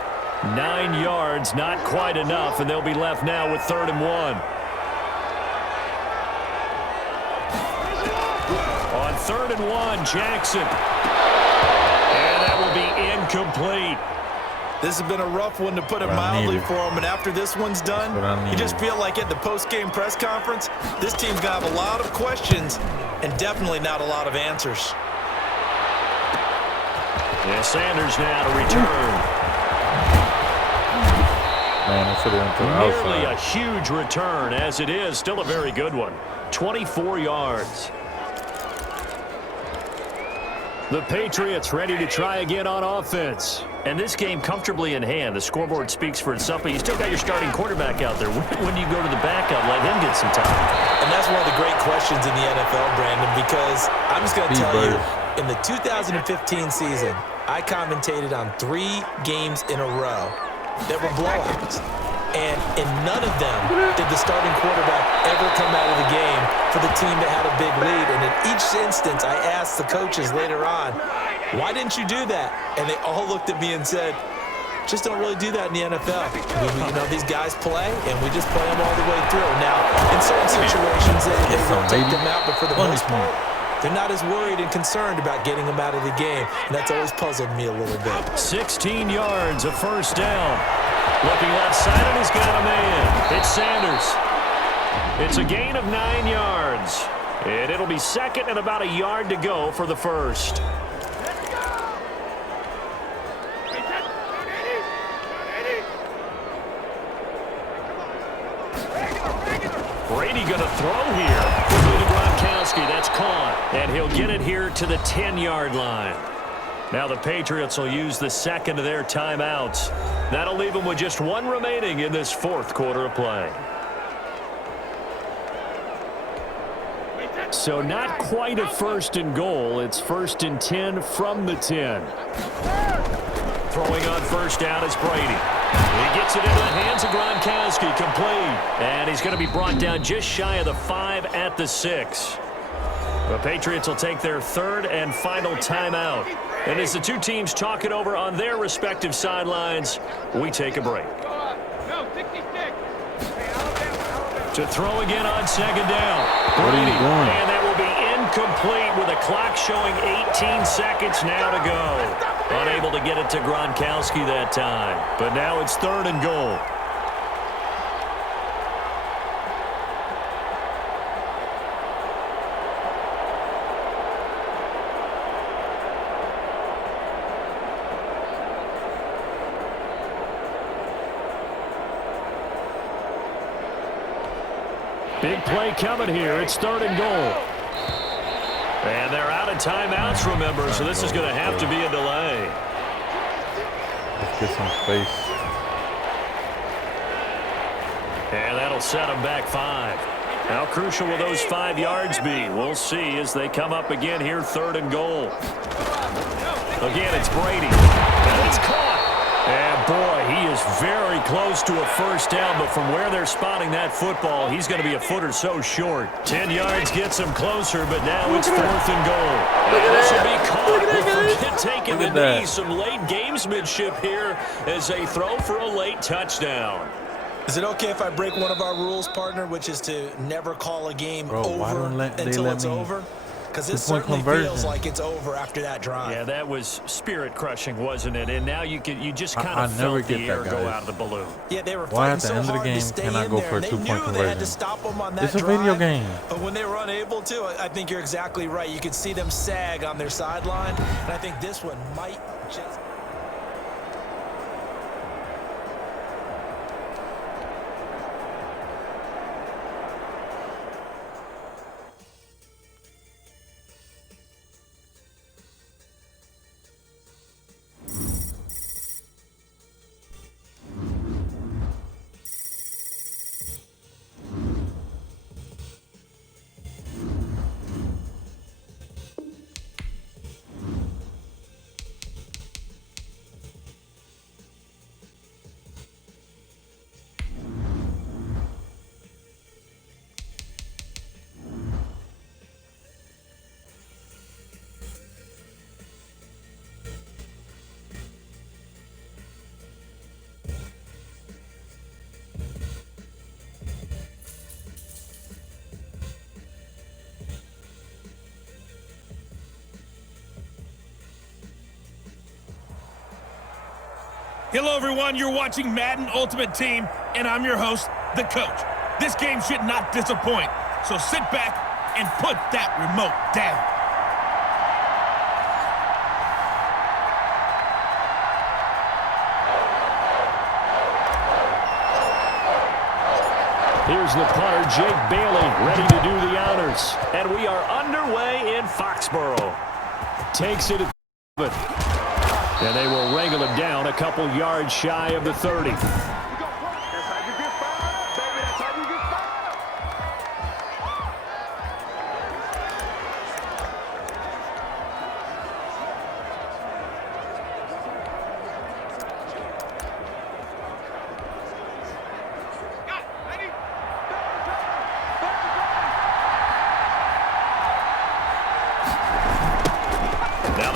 9 yards, not quite enough, and they'll be left now with 3rd and 1. On 3rd and 1, Jackson. And that will be incomplete. This has been a rough one, to put it mildly, for him. And after this one's done, you just feel like at the post-game press conference, this team's going to have a lot of questions and definitely not a lot of answers. Yeah, Sanders now to return. Man, I should have went to the outside. Nearly a huge return, as it is. Still a very good one. 24 yards. The Patriots ready to try again on offense. And this game comfortably in hand. The scoreboard speaks for itself, but you still got your starting quarterback out there. When you go to the backup, let him get some time. And that's one of the great questions in the NFL, Brandon, because I'm just going to tell you, in the 2015 season, I commentated on 3 games in a row that were blowouts. And in none of them did the starting quarterback ever come out of the game for the team that had a big lead. And in each instance, I asked the coaches later on, why didn't you do that? And they all looked at me and said, just don't really do that in the NFL. These guys play, and we just play them all the way through. Now, in certain situations, they will take them out, but for the most part, they're not as worried and concerned about getting them out of the game. And that's always puzzled me a little bit. 16 yards, a first down. Looking left side, and he's got a man. It's Sanders. It's a gain of 9 yards. And it'll be 2nd and about a yard to go for the first. Brady going to throw here. Quickly to Gronkowski. That's caught. And he'll get it here to the 10-yard line. Now the Patriots will use the second of their timeouts. That'll leave them with just 1 remaining in this 4th quarter of play. So not quite a 1st and goal. It's 1st and 10 from the 10. Throwing on first down is Brady. He gets it into the hands of Gronkowski, complete. And he's going to be brought down just shy of the 5 at the 6. The Patriots will take their 3rd and final timeout. And as the two teams talk it over on their respective sidelines, we take a break. To throw again on 2nd down. Brady, and that will be incomplete with a clock showing 18 seconds now to go. Unable to get it to Gronkowski that time. But now it's 3rd and goal. Big play coming here. It's 3rd and goal. And they're out of timeouts, remember, so this is going to have to be a delay. Let's get some space. And that'll set them back 5. How crucial will those 5 yards be? We'll see as they come up again here, 3rd and goal. Again, it's Brady. And it's caught. And, boy, he is very close to a first down, but from where they're spotting that football, he's going to be a foot or so short. 10 yards gets him closer, but now it's 4th and goal. And this will be caught. Forget taking the knee. Some late gamesmanship here as they throw for a late touchdown. Is it okay if I break one of our rules, partner, which is to never call a game over until it's over? Because it certainly feels like it's over after that drive. Yeah, that was spirit-crushing, wasn't it? And now you just kind of felt the air go out of the balloon. Yeah, they were fighting so hard to stay in there, and they knew they had to stop them on that drive. It's a video game. But when they were unable to, I think you're exactly right. You could see them sag on their sideline, and I think this one might just... Hello, everyone. You're watching Madden Ultimate Team, and I'm your host, the coach. This game should not disappoint, so sit back and put that remote down. Here's the punter, Jake Bailey, ready to do the honors. And we are underway in Foxborough. Takes it at and they will wrangle him down a couple yards shy of the 30.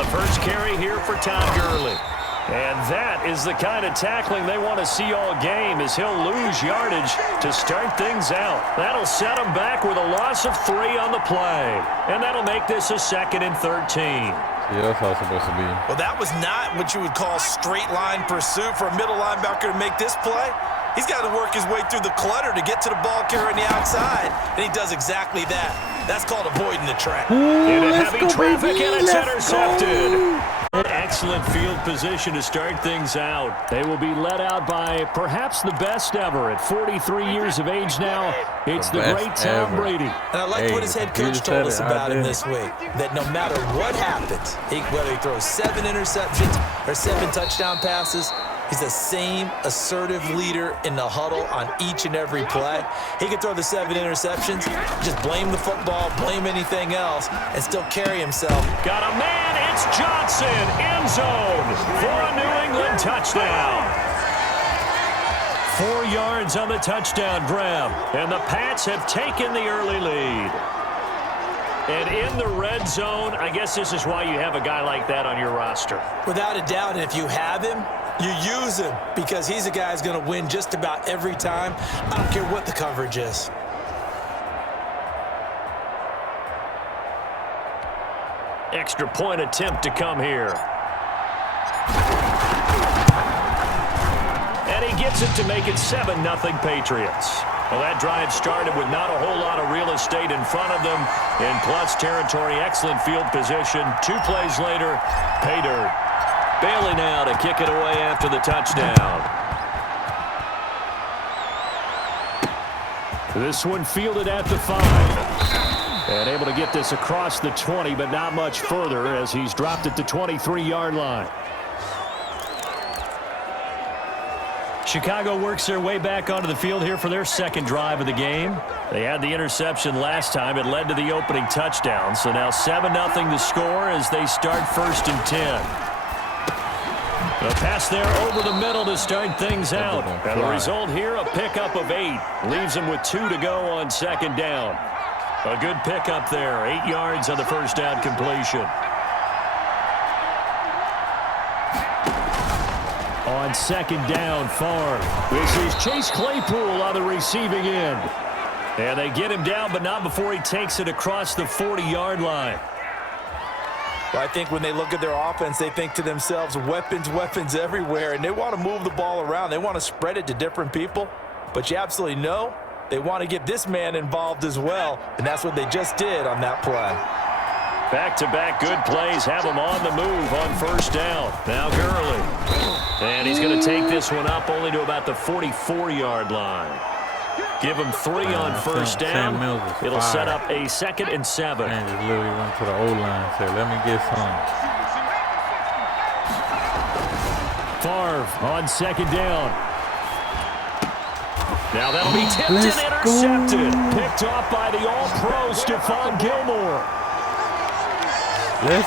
First carry here for Todd Gurley. And that is the kind of tackling they want to see all game, as he'll lose yardage to start things out. That'll set him back with a loss of 3 on the play. And that'll make this a 2nd and 13. Yeah, that's how it's supposed to be. Well, that was not what you would call straight line pursuit for a middle linebacker to make this play. He's got to work his way through the clutter to get to the ball carrier on the outside, and he does exactly that. That's called avoiding the trap. Into heavy traffic, and it's intercepted. Excellent field position to start things out. They will be led out by perhaps the best ever at 43 years of age now. It's the great Tom Brady. And I like what his head coach told us about him this week, that no matter what happens, whether he throws 7 interceptions or 7 touchdown passes, he's the same assertive leader in the huddle on each and every play. He can throw the 7 interceptions, just blame the football, blame anything else, and still carry himself. Got a man, it's Johnson, end zone for a New England touchdown. 4 yards on the touchdown grab, and the Pats have taken the early lead. And in the red zone, I guess this is why you have a guy like that on your roster. Without a doubt, and if you have him, you use him, because he's a guy who's going to win just about every time. I don't care what the coverage is. Extra point attempt to come here. And he gets it to make it 7-0 Patriots. Well, that drive started with not a whole lot of real estate in front of them. In plus territory, excellent field position. 2 plays later, pay dirt. Bailey now to kick it away after the touchdown. This one fielded at the 5. And able to get this across the 20, but not much further as he's dropped at the 23-yard line. Chicago works their way back onto the field here for their 2nd drive of the game. They had the interception last time. It led to the opening touchdown. So now 7-0 the score as they start 1st and 10. The pass there over the middle to start things out. And the result here, a pickup of 8. Leaves them with 2 to go on 2nd down. A good pickup there. 8 yards on the first down completion. On 2nd down, Favre. This is Chase Claypool on the receiving end. And they get him down, but not before he takes it across the 40-yard line. Well, I think when they look at their offense, they think to themselves, weapons, weapons everywhere, and they want to move the ball around. They want to spread it to different people, but you absolutely know they want to get this man involved as well, and that's what they just did on that play. Back-to-back good plays have him on the move on 1st down. Now Gurley. And he's going to take this one up only to about the 44-yard line. Give him 3 on 1st down. It'll set up a 2nd and 7. Man just literally went to the O-line and said, let me get some. Favre on 2nd down. Now that'll be tipped and intercepted. Picked off by the all-pro Stephon Gilmore.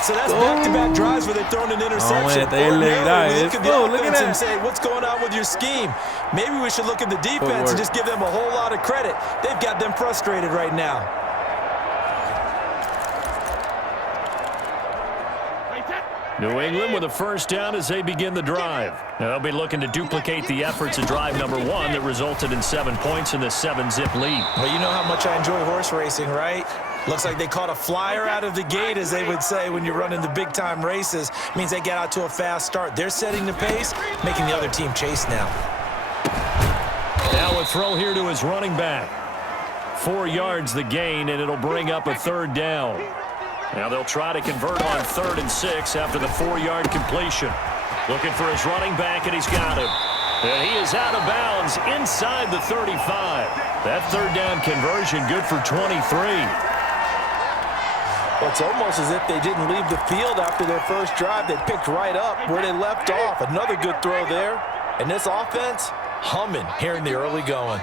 So that's back-to-back drives where they've thrown an interception. Look at that. And say, what's going on with your scheme? Maybe we should look at the defense and just give them a whole lot of credit. They've got them frustrated right now. New England with a 1st down as they begin the drive. Now they'll be looking to duplicate the efforts of drive number 1 that resulted in 7 points in the 7-zip lead. Well, you know how much I enjoy horse racing, right? Looks like they caught a flyer out of the gate, as they would say when you're running the big-time races. Means they get out to a fast start. They're setting the pace, making the other team chase now. Now a throw here to his running back. 4 yards the gain, and it'll bring up a third down. Now they'll try to convert on 3rd and 6 after the 4-yard completion. Looking for his running back, and he's got him. And he is out of bounds inside the 35. That third down conversion good for 23. It's almost as if they didn't leave the field after their first drive. They picked right up where they left off. Another good throw there. And this offense, humming here in the early going.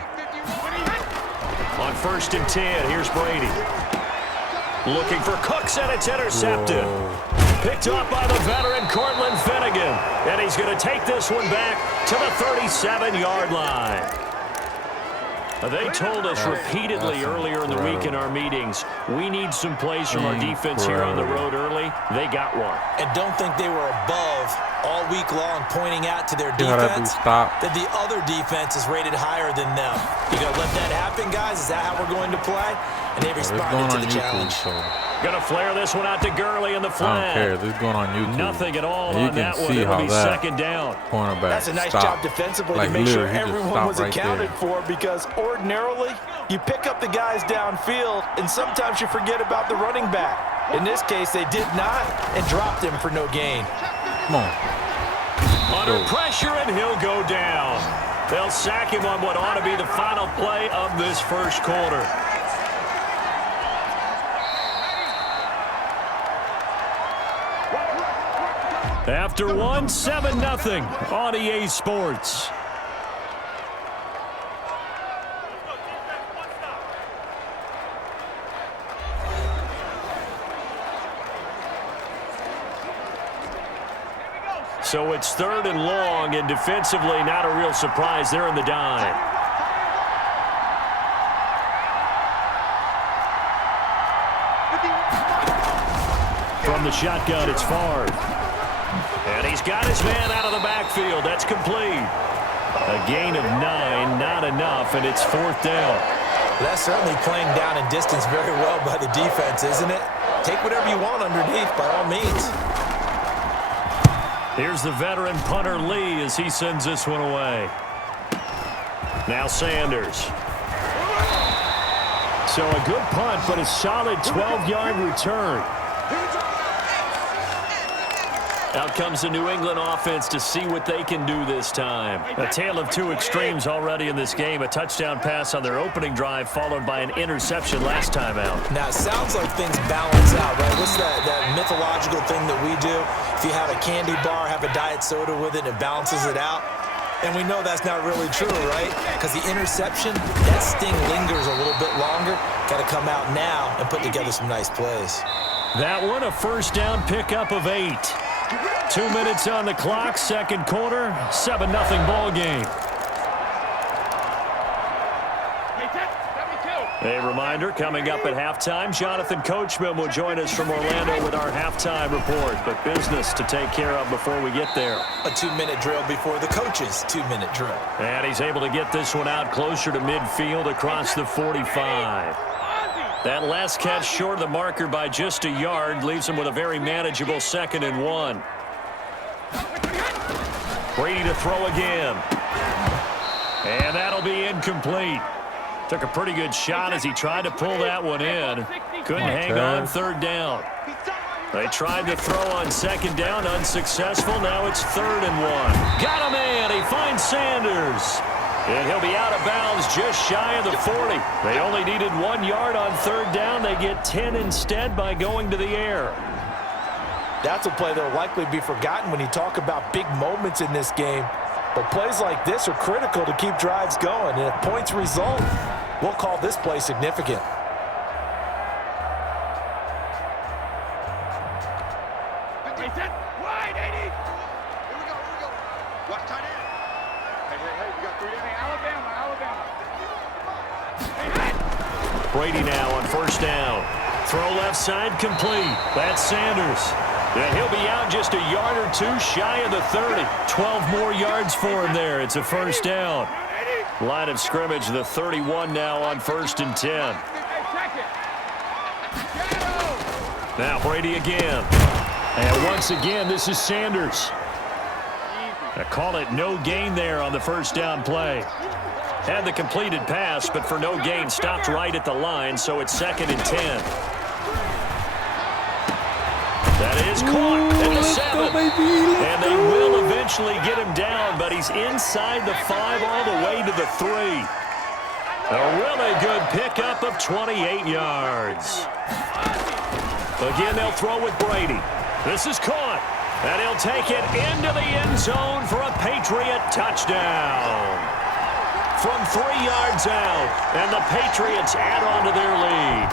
On 1st and 10, here's Brady. Looking for Cooks, and it's intercepted. Whoa. Picked off by the veteran Cortland Finnegan. And he's going to take this one back to the 37-yard line. They told us repeatedly earlier in the week in our meetings, we need some plays from our defense here on the road early. They got one. And don't think they were above all week long pointing out to their defense that the other defense is rated higher than them. You got to let that happen, guys. Is that how we're going to play? And they responded to the challenge. Going to flare this one out to Gurley in the flag. I don't care. This is going on YouTube. Nothing at all on that one. It'll be second down. Cornerback. That's a nice job defensively to make sure everyone was accounted for, because ordinarily you pick up the guys downfield and sometimes you forget about the running back. In this case, they did not and dropped him for no gain. Come on. Under pressure, and he'll go down. They'll sack him on what ought to be the final play of this first quarter. After 7-0 on EA Sports. So it's 3rd and long, and defensively not a real surprise. They're in the dime. From the shotgun, it's Favre. And he's got his man out of the backfield. That's complete. A gain of 9, not enough, and it's 4th down. That's certainly playing down in distance very well by the defense, isn't it? Take whatever you want underneath, by all means. Here's the veteran punter Lee as he sends this one away. Now Sanders. So a good punt, but a solid 12-yard return. Out comes the New England offense to see what they can do this time. A tale of two extremes already in this game. A touchdown pass on their opening drive, followed by an interception last time out. Now, it sounds like things balance out, right? What's that mythological thing that we do? If you have a candy bar, have a diet soda with it, and it balances it out. And we know that's not really true, right? Because the interception, that sting lingers a little bit longer. Got to come out now and put together some nice plays. That one, a first down pickup of 8. 2 minutes on the clock, second quarter, 7-0 ball game. A reminder, coming up at halftime, Jonathan Coachman will join us from Orlando with our halftime report, but business to take care of before we get there. A 2-minute drill before the coach's 2-minute drill. And he's able to get this one out closer to midfield across the 45. That last catch short of the marker by just a yard leaves him with a very manageable 2nd and 1. Brady to throw again. And that'll be incomplete. Took a pretty good shot as he tried to pull that one in. Couldn't hang on 3rd down. They tried to throw on 2nd down, unsuccessful. Now it's 3rd and 1. Got a man. He finds Sanders. And he'll be out of bounds just shy of the 40. They only needed 1 yard on 3rd down. They get 10 instead by going to the air. That's a play that will likely be forgotten when you talk about big moments in this game. But plays like this are critical to keep drives going. And if points result, we'll call this play significant. Wide, 80. Here we go. Watch tight end. Hey, we got 3 down. Alabama. Brady now on 1st down. Throw left side complete. That's Sanders. And he'll be out just a yard or 2 shy of the 30. 12 more yards for him there. It's a 1st down. Line of scrimmage, the 31 now on 1st and 10. Now Brady again. And once again, this is Sanders. I call it no gain there on the first down play. Had the completed pass, but for no gain, stopped right at the line, so it's 2nd and 10. That is caught at the 7. And they will eventually get him down, but he's inside the 5 all the way to the 3. A really good pickup of 28 yards. Again, they'll throw with Brady. This is caught, and he'll take it into the end zone for a Patriot touchdown. From 3 yards out, and the Patriots add on to their lead.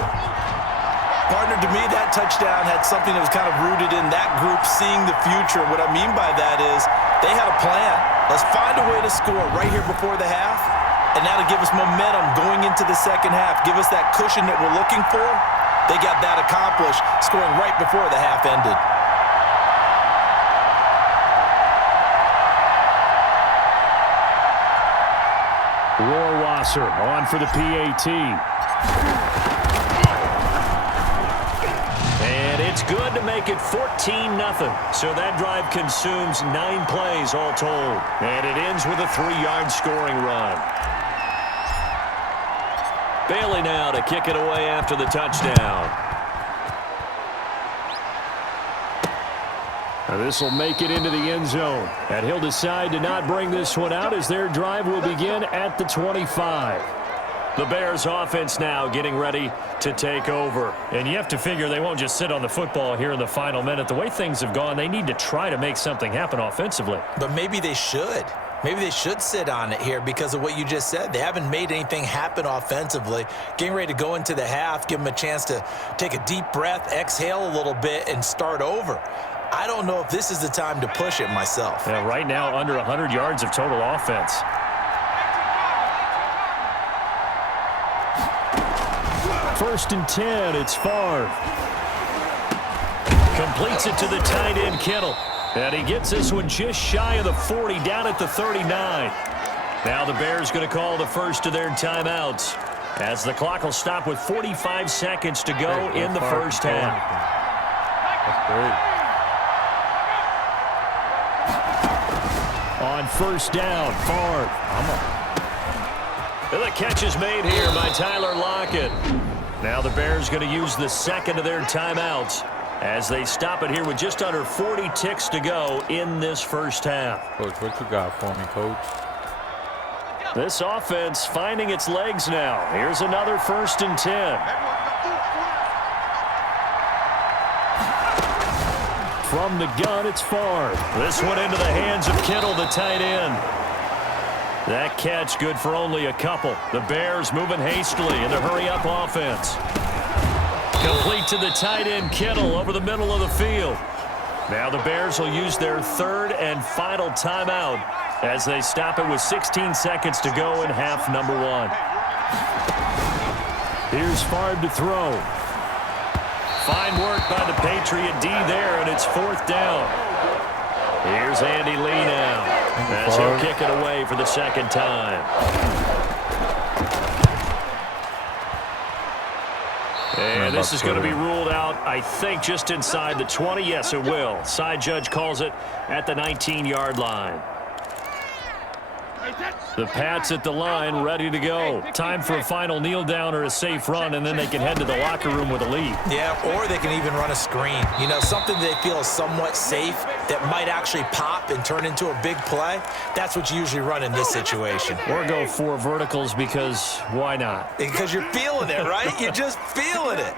Partner, to me, that touchdown had something that was kind of rooted in that group seeing the future. What I mean by that is they had a plan. Let's find a way to score right here before the half, and now to give us momentum going into the second half, give us that cushion that we're looking for. They got that accomplished, scoring right before the half ended. Rohrwasser on for the PAT. And it's good to make it 14-0. So that drive consumes 9 plays all told. And it ends with a 3-yard scoring run. Bailey now to kick it away after the touchdown. This will make it into the end zone. And he'll decide to not bring this one out as their drive will begin at the 25. The Bears offense now getting ready to take over. And you have to figure they won't just sit on the football here in the final minute. The way things have gone, they need to try to make something happen offensively. But maybe they should. Maybe they should sit on it here because of what you just said. They haven't made anything happen offensively. Getting ready to go into the half, give them a chance to take a deep breath, exhale a little bit, and start over. I don't know if this is the time to push it myself. Yeah, right now, under 100 yards of total offense. First and 10, it's Favre. Completes it to the tight end, Kittle. And he gets this one just shy of the 40, down at the 39. Now the Bears going to call the first of their timeouts, as the clock will stop with 45 seconds to go in the first half. That's great. On first down, Favre. The catch is made here by Tyler Lockett. Now the Bears going to use the second of their timeouts as they stop it here with just under 40 ticks to go in this first half. Coach, what you got for me, Coach? This offense finding its legs now. Here's another 1st and 10. From the gun, it's Favre. This one into the hands of Kittle, the tight end. That catch good for only a couple. The Bears moving hastily in the hurry-up offense. Complete to the tight end, Kittle, over the middle of the field. Now the Bears will use their 3rd and final timeout as they stop it with 16 seconds to go in half number 1. Here's Favre to throw. Fine work by the Patriot D there, and it's 4th down. Here's Andy Lee now, as he'll kick it away for the second time. And this is going to be ruled out, I think, just inside the 20. Yes, it will. Side judge calls it at the 19-yard line. The Pats at the line, ready to go. Time for a final kneel down or a safe run, and then they can head to the locker room with a lead. Yeah, or they can even run a screen. You know, something they feel is somewhat safe that might actually pop and turn into a big play. That's what you usually run in this situation. Or go 4 verticals because why not? Because you're feeling it, right? You're just feeling it.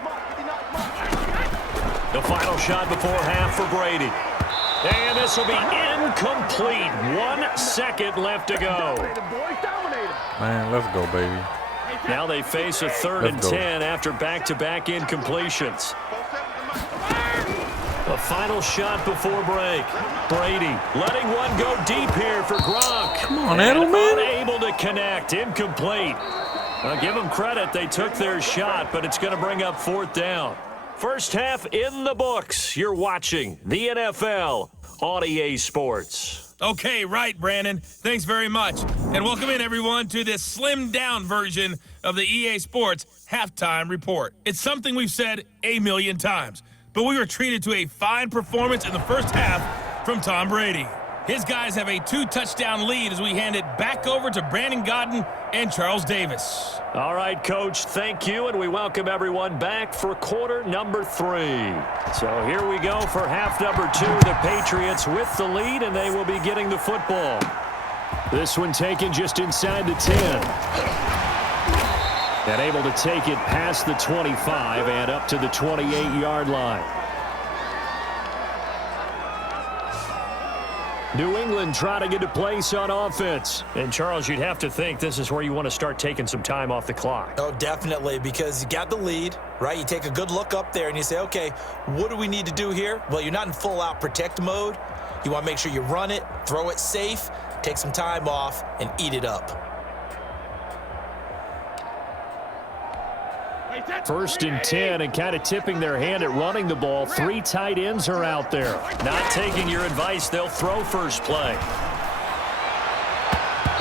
The final shot before half for Brady. And this will be incomplete. 1 second left to go. Man, let's go, baby. Now they face a 3rd and 10 after back-to-back incompletions. The final shot before break. Brady letting one go deep here for Gronk. Come on, Edelman. Unable to connect. Incomplete. I'll give them credit. They took their shot, but it's going to bring up 4th down. First half in the books. You're watching the NFL on EA Sports. Okay, right, Brandon. Thanks very much. And welcome in, everyone, to this slimmed-down version of the EA Sports Halftime Report. It's something we've said a million times, but we were treated to a fine performance in the first half from Tom Brady. His guys have a 2-touchdown lead as we hand it back over to Brandon Godden and Charles Davis. All right, Coach, thank you, and we welcome everyone back for quarter number 3. So here we go for half number 2. The Patriots with the lead, and they will be getting the football. This one taken just inside the 10. And able to take it past the 25 and up to the 28-yard line. New England trying to get a place on offense. And, Charles, you'd have to think this is where you want to start taking some time off the clock. Oh, definitely, because you got the lead, right? You take a good look up there and you say, okay, what do we need to do here? Well, you're not in full-out protect mode. You want to make sure you run it, throw it safe, take some time off, and eat it up. First and 10, and kind of tipping their hand at running the ball. 3 tight ends are out there. Not taking your advice, they'll throw first play.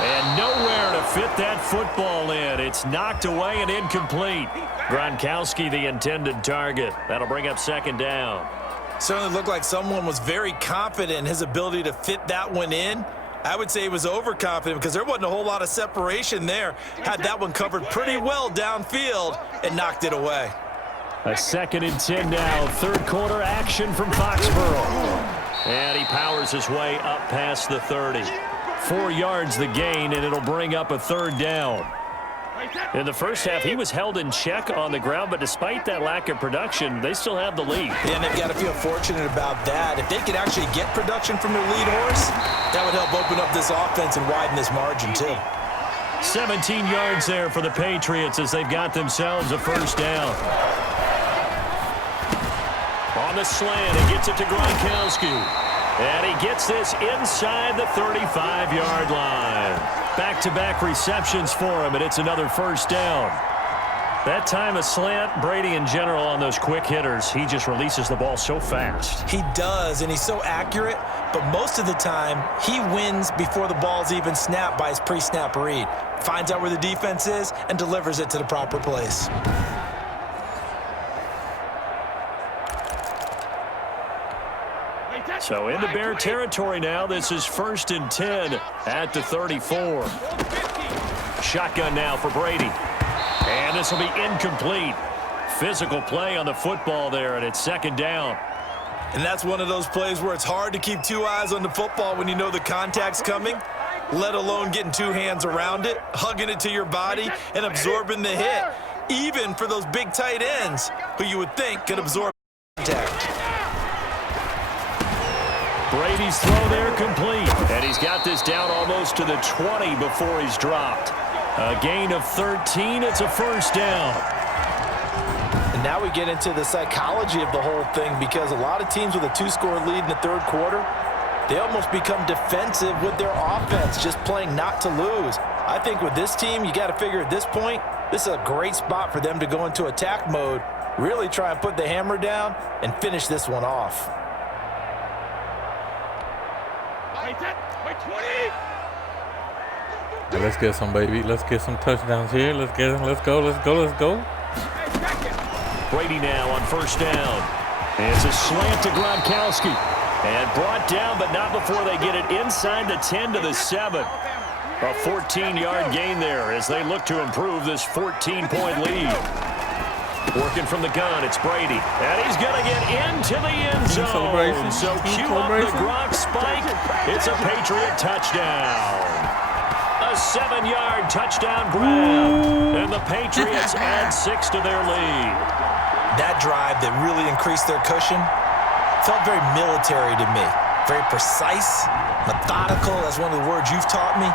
And nowhere to fit that football in. It's knocked away and incomplete. Gronkowski, the intended target. That'll bring up second down. Certainly looked like someone was very confident in his ability to fit that one in. I would say he was overconfident because there wasn't a whole lot of separation there. Had that one covered pretty well downfield and knocked it away. A second and 10 now. Third quarter action from Foxborough. And he powers his way up past the 30. 4 yards the gain, and it'll bring up a third down. In the first half, he was held in check on the ground, but despite that lack of production, they still have the lead. And they've got to feel fortunate about that. If they could actually get production from their lead horse, that would help open up this offense and widen this margin, too. 17 yards there for the Patriots as they've got themselves a first down. On the slant, he gets it to Gronkowski. And he gets this inside the 35-yard line. Back-to-back receptions for him, and it's another first down. That time a slant, Brady in general on those quick hitters, he just releases the ball so fast. He does, and he's so accurate, but most of the time he wins before the ball's even snapped by his pre-snap read. Finds out where the defense is and delivers it to the proper place. So into Bear territory now. This is first and 10 at the 34. Shotgun now for Brady. And this will be incomplete. Physical play on the football there, and it's second down. And that's one of those plays where it's hard to keep 2 eyes on the football when you know the contact's coming, let alone getting 2 hands around it, hugging it to your body, and absorbing the hit, even for those big tight ends who you would think could absorb contact. Brady's throw there complete. And he's got this down almost to the 20 before he's dropped. A gain of 13. It's a first down. And now we get into the psychology of the whole thing, because a lot of teams with a 2-score lead in the third quarter, they almost become defensive with their offense, just playing not to lose. I think with this team, you got to figure at this point, this is a great spot for them to go into attack mode, really try and put the hammer down and finish this one off. Yeah, let's get some, baby. Let's get some touchdowns here. Let's go. Brady now on first down. It's a slant to Gronkowski. And brought down, but not before they get it inside the 10 to the 7. A 14-yard gain there as they look to improve this 14-point lead. Working from the gun, it's Brady. And he's going to get into the end zone. So cue up the Gronk spike. It's a Patriot touchdown. A 7-yard touchdown grab. And the Patriots add 6 to their lead. That drive that really increased their cushion felt very military to me. Very precise, methodical. That's one of the words you've taught me.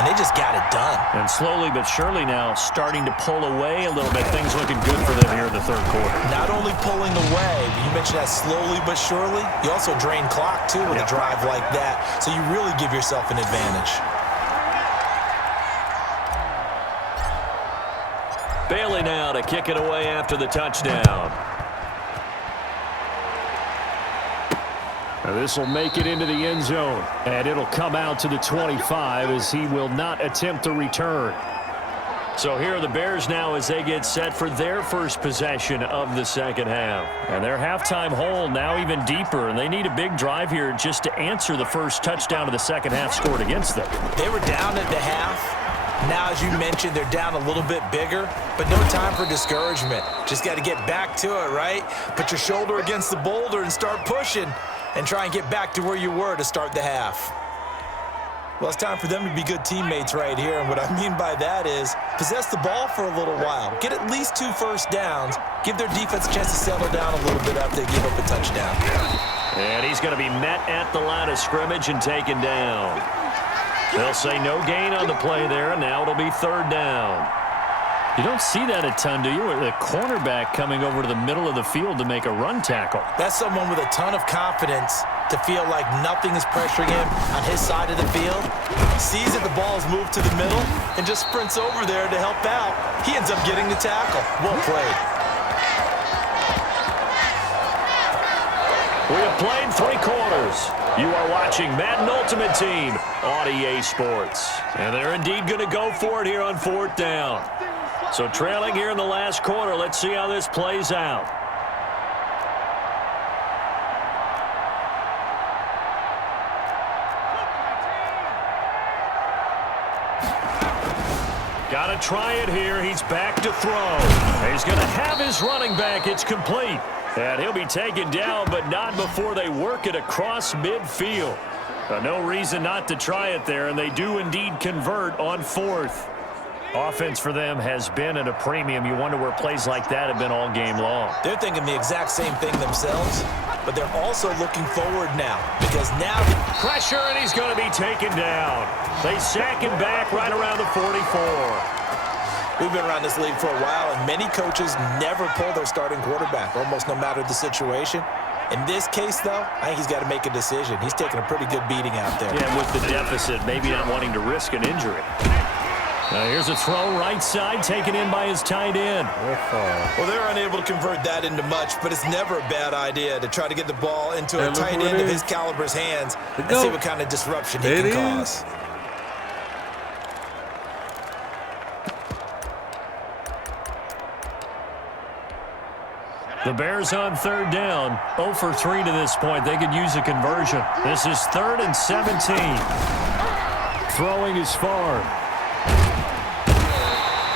And they just got it done. And slowly but surely now starting to pull away a little bit. Things looking good for them here in the third quarter. Not only pulling away, but you mentioned that slowly but surely. You also drain clock, too, with a drive like that. So you really give yourself an advantage. Bailey now to kick it away after the touchdown. Now this will make it into the end zone, and it'll come out to the 25 as he will not attempt to return. So here are the Bears now as they get set for their first possession of the second half. And their halftime hole now even deeper, and they need a big drive here just to answer the first touchdown of the second half scored against them. They were down at the half. Now, as you mentioned, they're down a little bit bigger, but no time for discouragement. Just got to get back to it, right? Put your shoulder against the boulder and start pushing and try and get back to where you were to start the half. Well, it's time for them to be good teammates right here, and what I mean by that is possess the ball for a little while. Get at least 2 first downs. Give their defense a chance to settle down a little bit after they give up a touchdown. And he's going to be met at the line of scrimmage and taken down. They'll say no gain on the play there, and now it'll be third down. You don't see that a ton, do you? The cornerback coming over to the middle of the field to make a run tackle. That's someone with a ton of confidence to feel like nothing is pressuring him on his side of the field. Sees that the ball is moved to the middle and just sprints over there to help out. He ends up getting the tackle. Well played. We have played 3 quarters. You are watching Madden Ultimate Team on EA Sports. And they're indeed going to go for it here on 4th down. So trailing here in the last quarter, let's see how this plays out. Got to try it here. He's back to throw. He's going to have his running back. It's complete. And he'll be taken down, but not before they work it across midfield. No reason not to try it there, and they do indeed convert on 4th. Offense for them has been at a premium. You wonder where plays like that have been all game long. They're thinking the exact same thing themselves, but they're also looking forward now because now pressure, and he's going to be taken down. They sack him back right around the 44. We've been around this league for a while, and many coaches never pull their starting quarterback, almost no matter the situation. In this case, though, I think he's got to make a decision. He's taking a pretty good beating out there. Yeah, with the deficit, maybe not wanting to risk an injury. Now here's a throw right side, taken in by his tight end. Well, they're unable to convert that into much, but it's never a bad idea to try to get the ball into a tight end of his caliber's hands and see what kind of disruption he can cause. The Bears on 3rd down, 0 for 3 to this point. They could use a conversion. This is 3rd and 17. Throwing is far.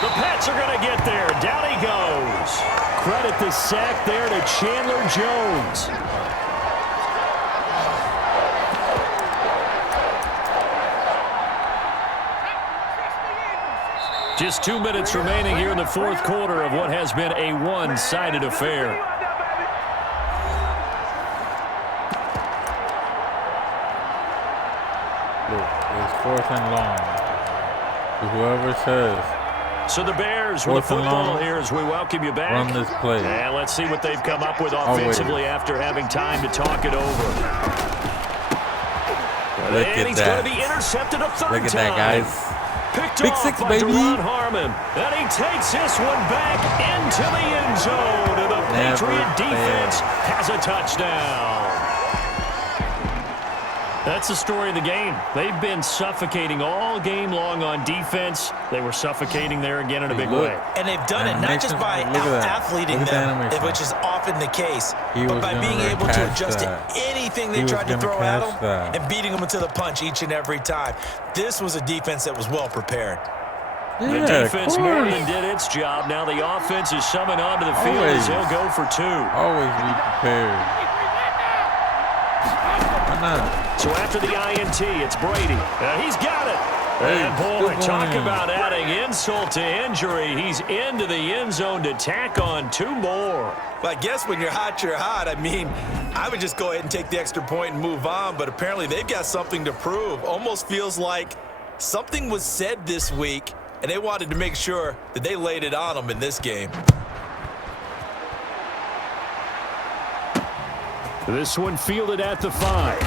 The Pats are going to get there. Down he goes. Credit the sack there to Chandler Jones. Just 2 minutes remaining here in the 4th quarter of what has been a one-sided affair. Look, it's 4th and long. Whoever says. So the Bears with the football here as we welcome you back. Run this play. And let's see what they've come up with offensively after having time to talk it over. Look and at he's that. going to be intercepted a 3rd time. Look at that, guys. Picked Big off 6, by baby. Deron Harmon. And he takes this one back into the end zone. And the Patriot defense has a touchdown. That's the story of the game. They've been suffocating all game long on defense. They were suffocating there again in a big way. And they've done it not just by out-athleting them, which is often the case, but by being able to adjust to anything they tried to throw at them and beating them into the punch each and every time. This was a defense that was well prepared. The defense more than did its job. Now the offense is summoned onto the field as they'll go for 2. Always be prepared. Why not? So after the INT, it's Brady. He's got it. And boy, talk about adding insult to injury. He's into the end zone to tack on 2 more. Well, I guess when you're hot, you're hot. I mean, I would just go ahead and take the extra point and move on, but apparently they've got something to prove. Almost feels like something was said this week, and they wanted to make sure that they laid it on them in this game. This one fielded at the 5.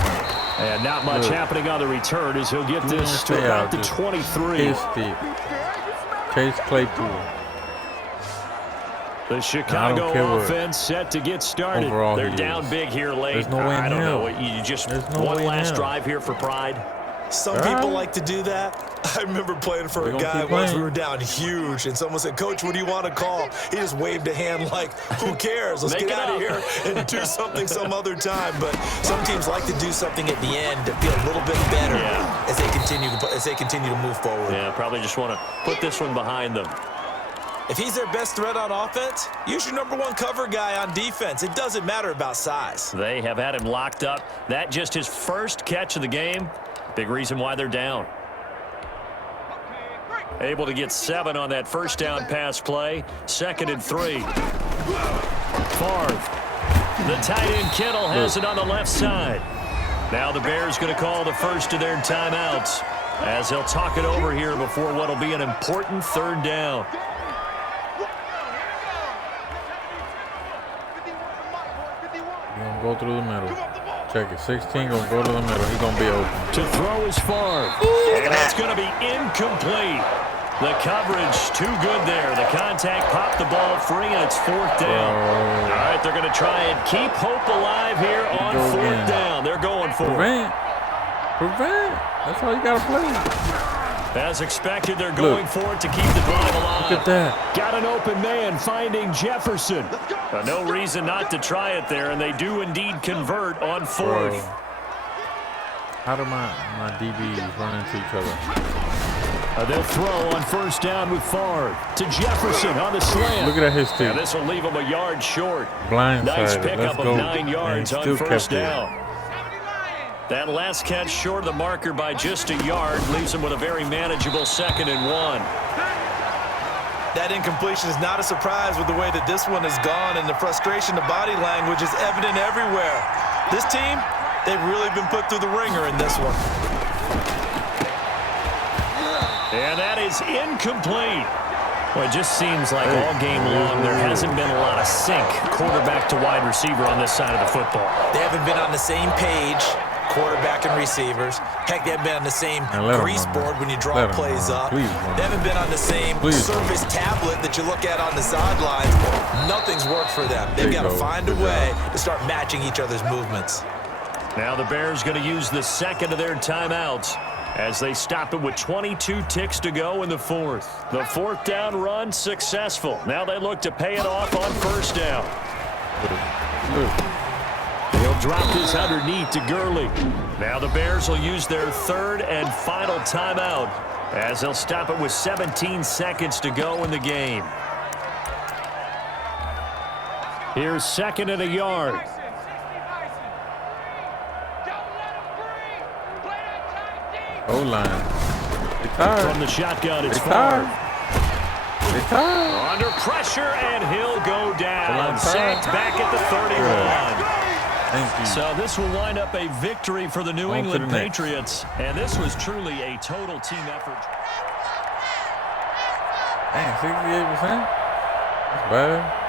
And not much happening on the return as he'll get this to about the 23. Chase Claypool. The Chicago offense set to get started. They're down big here late. There's no way in I don't hell. know. You just no one way in last hell. drive here for pride. Some people like to do that. I remember playing for a guy once. We were down huge, and someone said, "Coach, what do you want to call?" He just waved a hand like, "Who cares? Let's get out of here and do something some other time." But some teams like to do something at the end to feel a little bit better as they continue to move forward. Yeah, probably just want to put this one behind them. If he's their best threat on offense, use your #1 cover guy on defense. It doesn't matter about size. They have had him locked up. That just his first catch of the game. Big reason why they're down. Able to get 7 on that first down pass play. 2nd and 3. Favre. The tight end Kittle has it on the left side. Now the Bears going to call the first of their timeouts as they'll talk it over here before what will be an important 3rd down. Gonna go through the middle. Check it. 16 gonna go to the middle. He's gonna be open. To throw is Favre. And that's going to be incomplete. The coverage too good there. The contact popped the ball free, and it's 4th down. All right, they're going to try and keep hope alive here on 4th down. They're going for it. Prevent. That's all you gotta play. As expected, they're going for it to keep the drive alive. Look at that. Got an open man finding Jefferson. No reason not to try it there, and they do indeed convert on 4th. Bro. How do my DBs run into each other? They'll throw on 1st down with Favre to Jefferson on the slant. Look at that history. And this will leave him a yard short. Blindside. Nice pickup of 9 yards on 1st it. down. That last catch short of the marker by just a yard leaves him with a very manageable 2nd and 1. That incompletion is not a surprise with the way that this one has gone, and the frustration, the body language is evident everywhere. This team, they've really been put through the ringer in this one. And that is incomplete. Well, it just seems like all game long there hasn't been a lot of sync quarterback to wide receiver on this side of the football. They haven't been on the same page, quarterback and receivers. Heck, they haven't been on the same grease board when you draw plays up. They haven't been on the same surface tablet that you look at on the sidelines. Nothing's worked for them. They've got to find a way to start matching each other's movements. Now the Bears going to use the 2nd of their timeouts as they stop it with 22 ticks to go in the 4th. The 4th down run successful. Now they look to pay it off on 1st down. He'll drop this underneath to Gurley. Now the Bears will use their 3rd and final timeout as they'll stop it with 17 seconds to go in the game. Here's 2nd and a yard. O-line. From the shotgun, it's Favre. Under pressure, and he'll go down. Sacked back at the 31. So this will wind up a victory for the New England Patriots. And this was truly a total team effort. Dang, 68%? That's bad.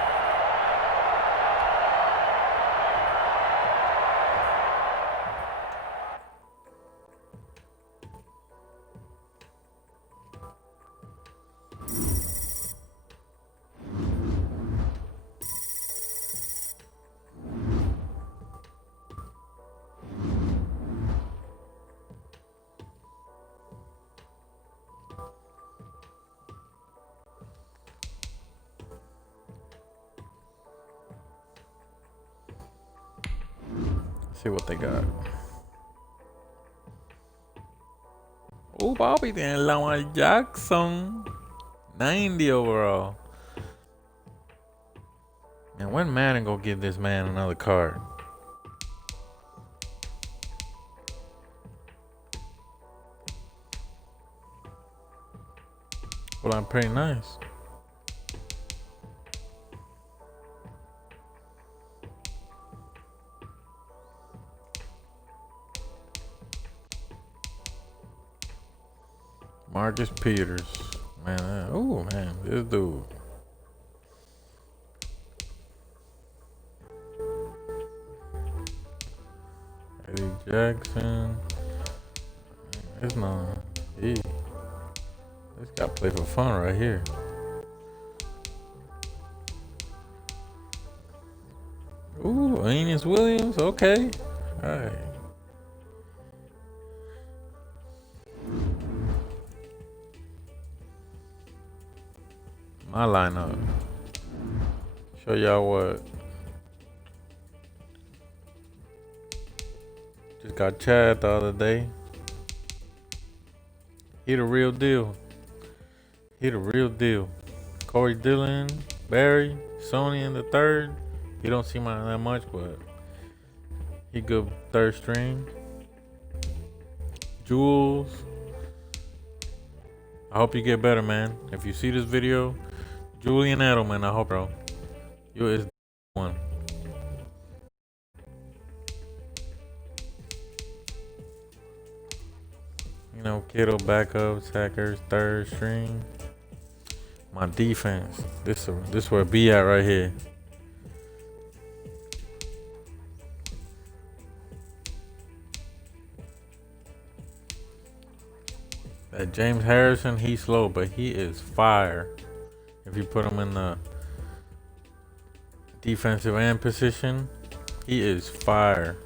See what they got. Oh, Bobby then Lamar Jackson. 90 overall. And when Madden go give this man another card? Well, I'm pretty nice. Marcus Peters, man. Oh man, this dude. Eddie Jackson. It's not. This guy play for fun right here. Aeneas Williams, okay. All right. My lineup. Show y'all what. Just got Chad the other day. He the real deal. He the real deal. Corey Dillon, Barry, Sony in the third. You don't see mine that much, but he good third string. Jules. I hope you get better, man. If you see this video, Julian Edelman, I hope, bro. You is one. You know, Kittle backup, Sackers, third string. My defense. This where it be at right here. That James Harrison, he's slow, but he is fire. If you put him in the defensive end position, he is fire.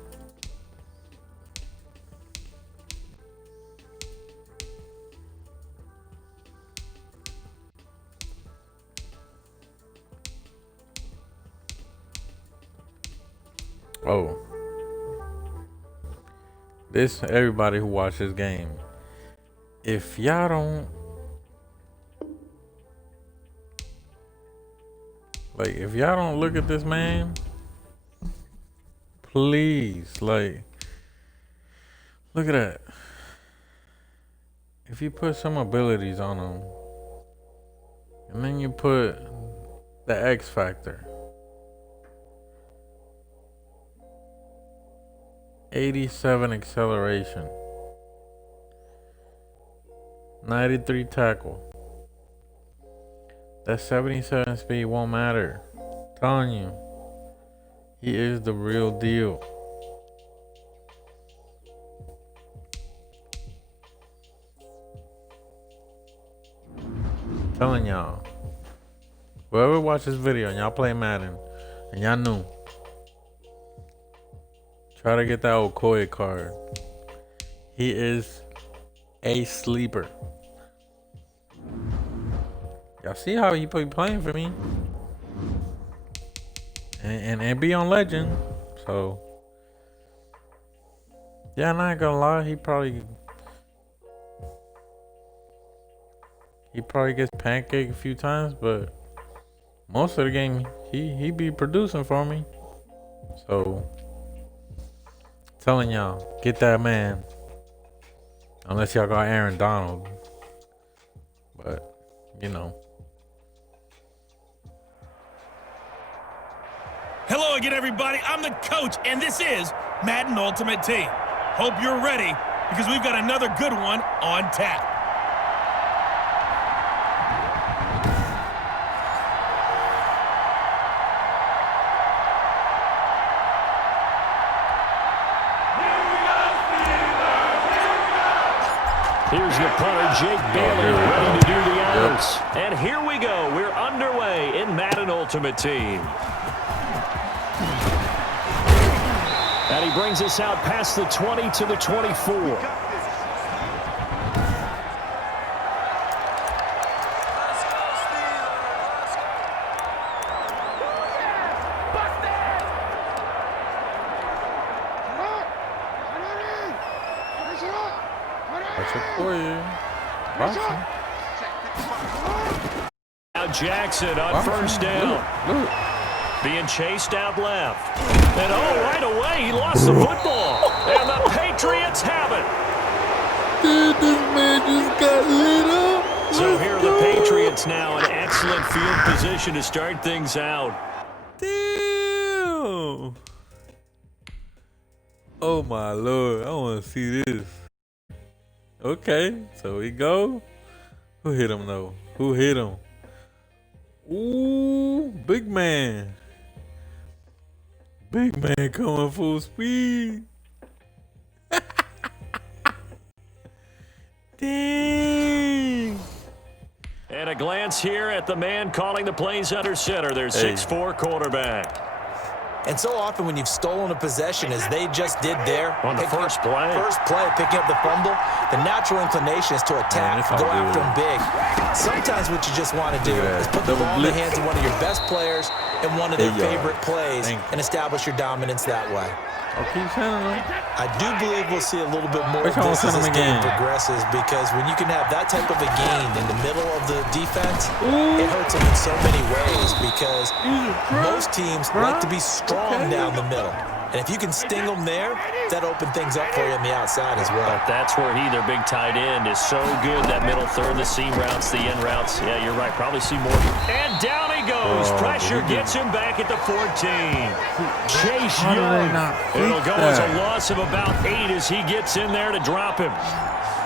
Oh, this everybody who watches this game. If y'all don't if y'all don't look at this man, please, look at that. If you put some abilities on him, and then you put the X factor, 87 acceleration, 93 tackle. That 77 speed won't matter. I'm telling you, he is the real deal. I'm telling y'all, whoever watched this video and y'all play Madden and y'all knew, try to get that Okoye card. He is a sleeper. Y'all see how he be playing for me, and be on legend. So yeah, I'm not gonna lie, he probably gets pancaked a few times, but most of the game he be producing for me. So telling y'all, get that man. Unless y'all got Aaron Donald, but you know. Hello again, everybody. I'm the coach, and this is Madden Ultimate Team. Hope you're ready, because we've got another good one on tap. Here's the punter, Jake Bailey, ready to do the honors. And here we go. We're underway in Madden Ultimate Team. And he brings us out past the 20 to the 24. Now Jackson on first down. Being chased out left. And right away, he lost the football. And the Patriots have it. Dude, this man just got lit up. So here are the Patriots now in excellent field position to start things out. Damn. Oh my Lord, I want to see this. Okay, so we go. Who hit him though? Who hit him? Ooh, big man. Big man coming full speed. Dang. And a glance here at the man calling the plays under center. Their 6'4" quarterback. And so often when you've stolen a possession, as they just did there, on the first play, picking up the fumble, the natural inclination is to attack, go after them big. Sometimes what you just want to do is put the ball in the hands of one of your best players in one of their favorite plays and establish your dominance that way. I do believe we'll see a little bit more of this as this game progresses, because when you can have that type of a gain in the middle of the defense, it hurts them in so many ways, because most teams like to be strong down the middle. And if you can sting them there, that opens things up for you on the outside as well. But that's where their big tight end, is so good. That middle third, the seam routes, the end routes. Yeah, you're right. Probably see more. And down he goes. Pressure gets him back at the 14. Chase Young. It'll go as a loss of about 8 as he gets in there to drop him.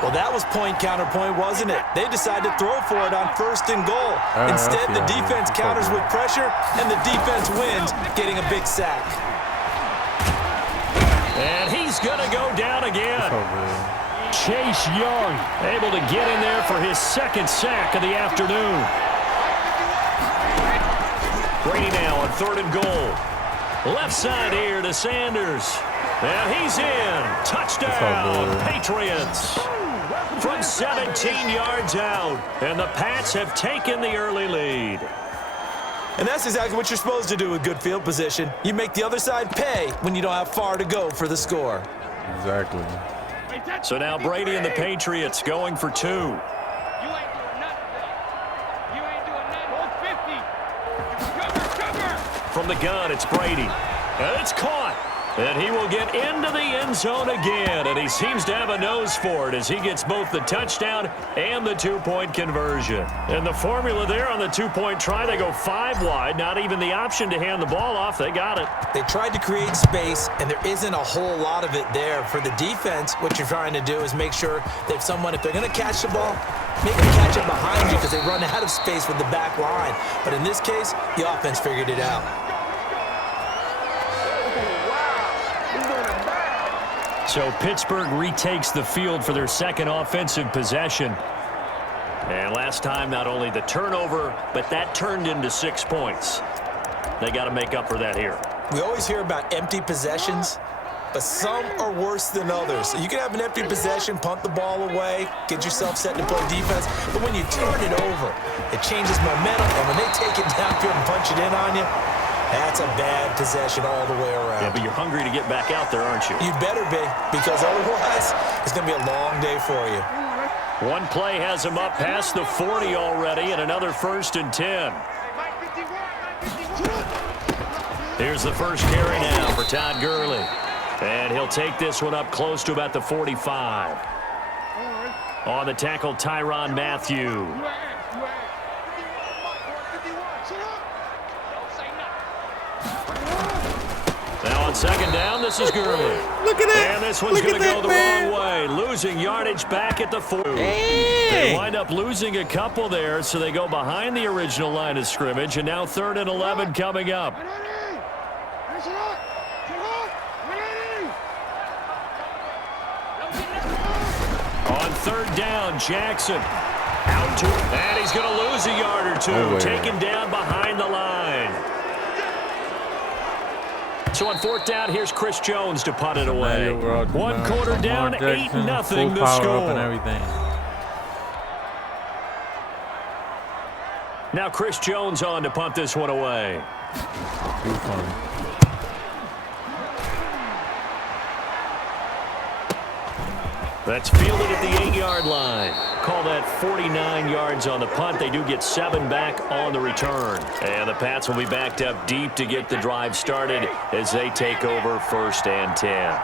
Well, that was point counterpoint, wasn't it? They decided to throw for it on 1st and goal. Instead, the defense counters with pressure, and the defense wins, getting a big sack. And he's going to go down again. Chase Young able to get in there for his 2nd sack of the afternoon. Brady now on 3rd and goal. Left side here to Sanders. And he's in. Touchdown, Patriots. From 17 yards out. And the Pats have taken the early lead. And that's exactly what you're supposed to do with good field position. You make the other side pay when you don't have far to go for the score. Exactly. So now Brady and the Patriots going for 2. You ain't doing nothing. You ain't doing nothing. 50. Cover. From the gun, it's Brady. And it's caught. And he will get into the end zone again. And he seems to have a nose for it as he gets both the touchdown and the 2-point conversion. And the formula there on the 2-point try, they go 5 wide. Not even the option to hand the ball off. They got it. They tried to create space, and there isn't a whole lot of it there. For the defense, what you're trying to do is make sure that if they're going to catch the ball, make them catch it behind you, because they run out of space with the back line. But in this case, the offense figured it out. So Pittsburgh retakes the field for their 2nd offensive possession. And last time, not only the turnover, but that turned into 6 points. They got to make up for that here. We always hear about empty possessions, but some are worse than others. So you can have an empty possession, punt the ball away, get yourself set to play defense, but when you turn it over, it changes momentum, and when they take it downfield and punch it in on you, that's a bad possession all the way around. Yeah, but you're hungry to get back out there, aren't you? You better be, because otherwise it's going to be a long day for you. One play has him up past the 40 already, and another 1st and 10. Here's the first carry now for Todd Gurley. And he'll take this one up close to about the 45. On the tackle, Tyrann Mathieu. Now on 2nd down, this is Gurley. Look at that. And this one's going to go the wrong way. Losing yardage back at the 40. They wind up losing a couple there, so they go behind the original line of scrimmage, and now 3rd and 11 coming up. On 3rd down, Jackson out to it, and he's going to lose a yard or 2, taken down behind the line. So on 4th down, here's Chris Jones to punt it away. 1 quarter down, 8-0 the score. And everything. Now Chris Jones on to punt this one away. Too funny. That's fielded at the 8-yard line. Call that 49 yards on the punt. They do get 7 back on the return. And the Pats will be backed up deep to get the drive started as they take over 1st and 10.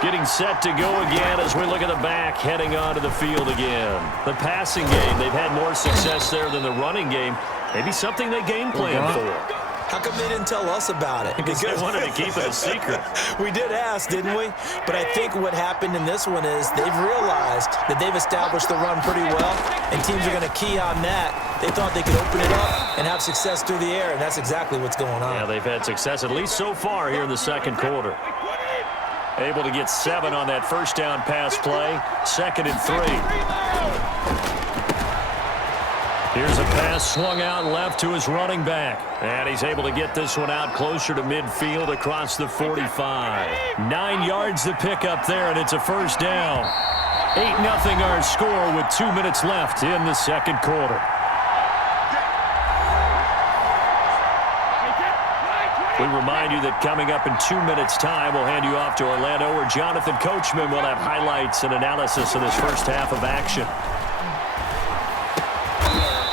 Getting set to go again as we look at the back heading onto the field again. The passing game, they've had more success there than the running game. Maybe something they game plan for. How come they didn't tell us about it? Because they wanted to keep it a secret. We did ask, didn't we? But I think what happened in this one is they've realized that they've established the run pretty well, and teams are going to key on that. They thought they could open it up and have success through the air, and that's exactly what's going on. Yeah, they've had success, at least so far here in the 2nd quarter. Able to get 7 on that 1st down pass play. 2nd and 3. Here's a pass swung out left to his running back. And he's able to get this one out closer to midfield across the 45. 9 yards to pick up there, and it's a first down. 8-0 our score with 2 minutes left in the second quarter. We remind you that coming up in 2 minutes' time, we'll hand you off to Orlando, where Jonathan Coachman will have highlights and analysis of this first half of action.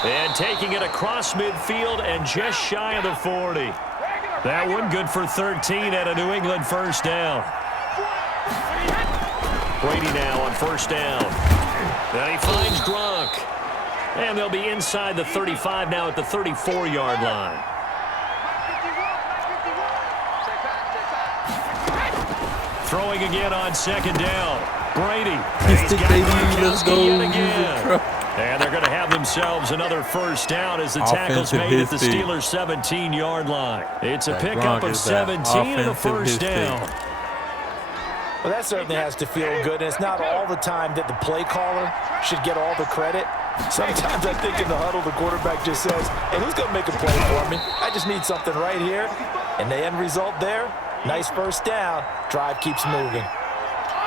And taking it across midfield and just shy of the 40. That one good for 13 at a New England first down. Brady now on first down. And he finds Gronk. And they'll be inside the 35 now at the 34-yard line. Throwing again on second down. Brady. He's got Gronkowski yet again. And they're going to have themselves another first down as the tackle's made at the Steelers' 17-yard line. It's a pickup of 17 and a first down. Well, that certainly has to feel good, and it's not all the time that the play caller should get all the credit. Sometimes I think in the huddle, the quarterback just says, hey, who's going to make a play for me? I just need something right here. And the end result there, nice first down. Drive keeps moving.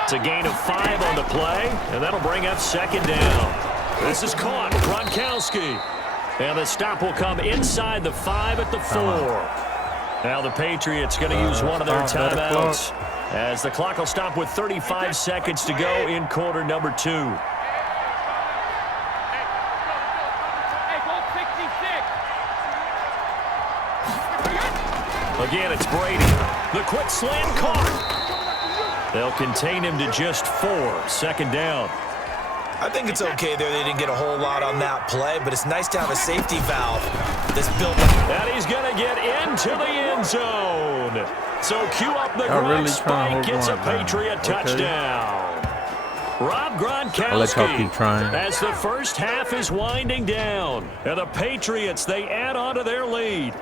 It's a gain of 5 on the play, and that'll bring up second down. This is caught. Gronkowski. And the stop will come inside the 5 at the 4. Now the Patriots going to use one of their timeouts as the clock will stop with 35 seconds to go in quarter number 2. Again, it's Brady. The quick slant caught. They'll contain him to just 4. Second down. I think it's okay there. They didn't get a whole lot on that play, but it's nice to have a safety valve that's built. And he's going to get into the end zone. So cue up the Gronk spike. Gets a Patriot touchdown. Rob Gronkowski as the first half is winding down. And the Patriots, they add on to their lead.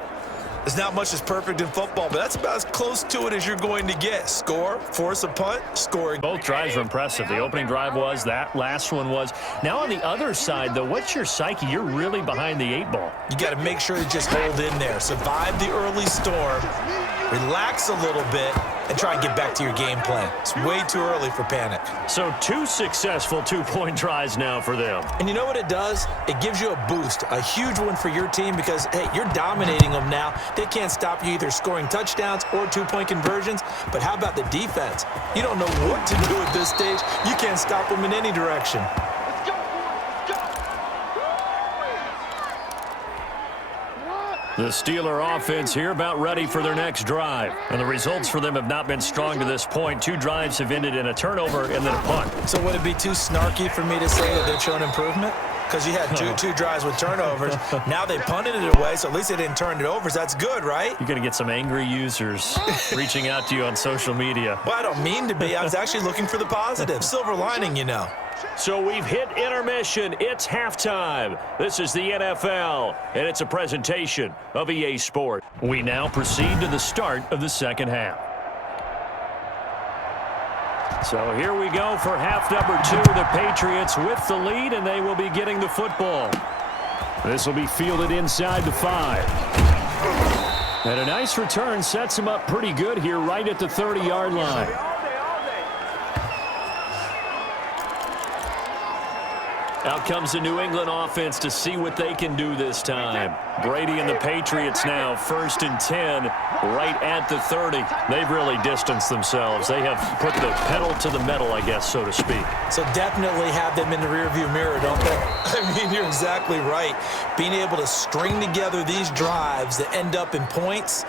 There's not much that's perfect in football, but that's about as close to it as you're going to get. Score, force a punt, score. Both drives were impressive. The opening drive was, that last one was. Now on the other side, though, what's your psyche? You're really behind the 8 ball. You got to make sure to just hold in there. Survive the early storm, relax a little bit, and try and get back to your game plan. It's way too early for panic. So 2 successful 2-point tries now for them. And you know what it does? It gives you a boost, a huge one for your team because, hey, you're dominating them now. They can't stop you either scoring touchdowns or 2-point conversions. But how about the defense? You don't know what to do at this stage. You can't stop them in any direction. The Steeler offense here about ready for their next drive. And the results for them have not been strong to this point. 2 drives have ended in a turnover and then a punt. So would it be too snarky for me to say that they've shown improvement? Because you had two drives with turnovers. Now they punted it away, so at least they didn't turn it over. So that's good, right? You're going to get some angry users reaching out to you on social media. Well, I don't mean to be. I was actually looking for the positive. Silver lining, you know. So we've hit intermission. It's halftime. This is the NFL, and it's a presentation of EA Sport. We now proceed to the start of the second half. So here we go for half number 2. The Patriots with the lead, and they will be getting the football. This will be fielded inside the 5. And a nice return sets him up pretty good here right at the 30-yard line. Out comes the New England offense to see what they can do this time. Brady and the Patriots now 1st and 10 right at the 30. They've really distanced themselves. They have put the pedal to the metal, I guess, so to speak. So definitely have them in the rearview mirror, don't they? I mean, you're exactly right. Being able to string together these drives that end up in points,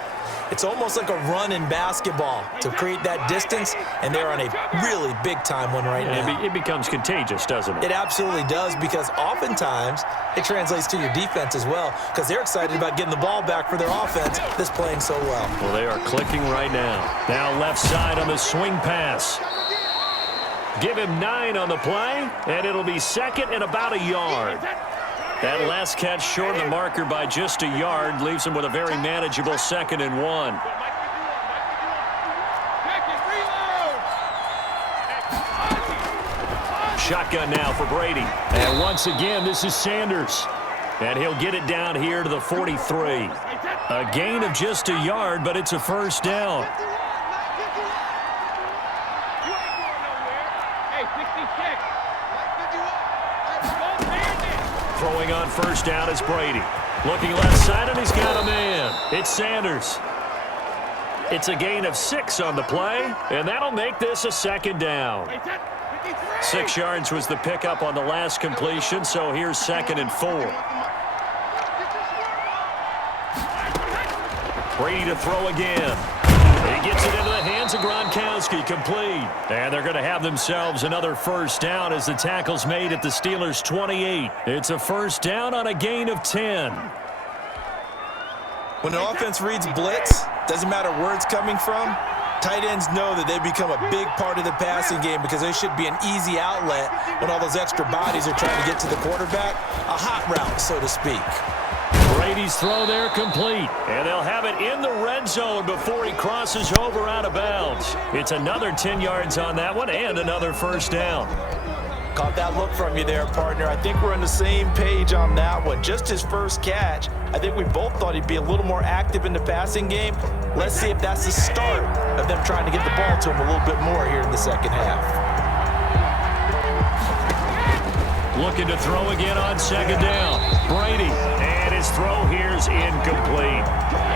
it's almost like a run in basketball to create that distance, and they're on a really big-time one right now. It becomes contagious, doesn't it? It absolutely does, because oftentimes it translates to your defense as well, because they're excited about getting the ball back for their offense that's playing so well. Well, they are clicking right now. Now left side on the swing pass. Give him 9 on the play, and it'll be second and about a yard. That last catch short of the marker by just a yard leaves him with a very manageable 2nd and 1. Shotgun now for Brady. And once again, this is Sanders. And he'll get it down here to the 43. A gain of just a yard, but it's a first down. Throwing on first down is Brady. Looking left side, and he's got a man. It's Sanders. It's a gain of 6 on the play, and that'll make this a second down. 6 yards was the pickup on the last completion, so here's 2nd and 4. Brady to throw again. He gets it into the hands of Gronkowski, complete. And they're going to have themselves another first down as the tackle's made at the Steelers' 28. It's a first down on a gain of 10. When the offense reads blitz, doesn't matter where it's coming from, tight ends know that they become a big part of the passing game because they should be an easy outlet when all those extra bodies are trying to get to the quarterback. A hot route, so to speak. Brady's throw there complete. And they'll have it in the red zone before he crosses over out of bounds. It's another 10 yards on that one and another first down. Caught that look from you there, partner. I think we're on the same page on that one. Just his first catch. I think we both thought he'd be a little more active in the passing game. Let's see if that's the start of them trying to get the ball to him a little bit more here in the second half. Looking to throw again on second down. Brady. And his throw here's incomplete.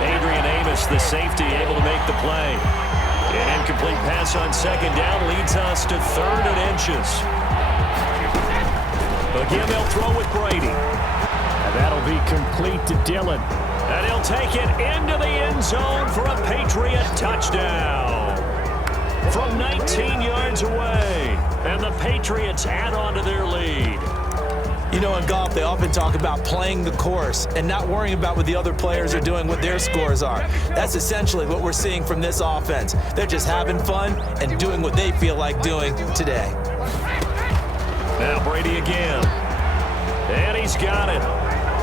Adrian Amos, the safety, able to make the play. An incomplete pass on second down leads us to 3rd and inches. Again, they'll throw with Brady. And that'll be complete to Dillon. And he'll take it into the end zone for a Patriot touchdown. From 19 yards away. And the Patriots add on to their lead. You know, in golf, they often talk about playing the course and not worrying about what the other players are doing, what their scores are. That's essentially what we're seeing from this offense. They're just having fun and doing what they feel like doing today. Now Brady again. And he's got it.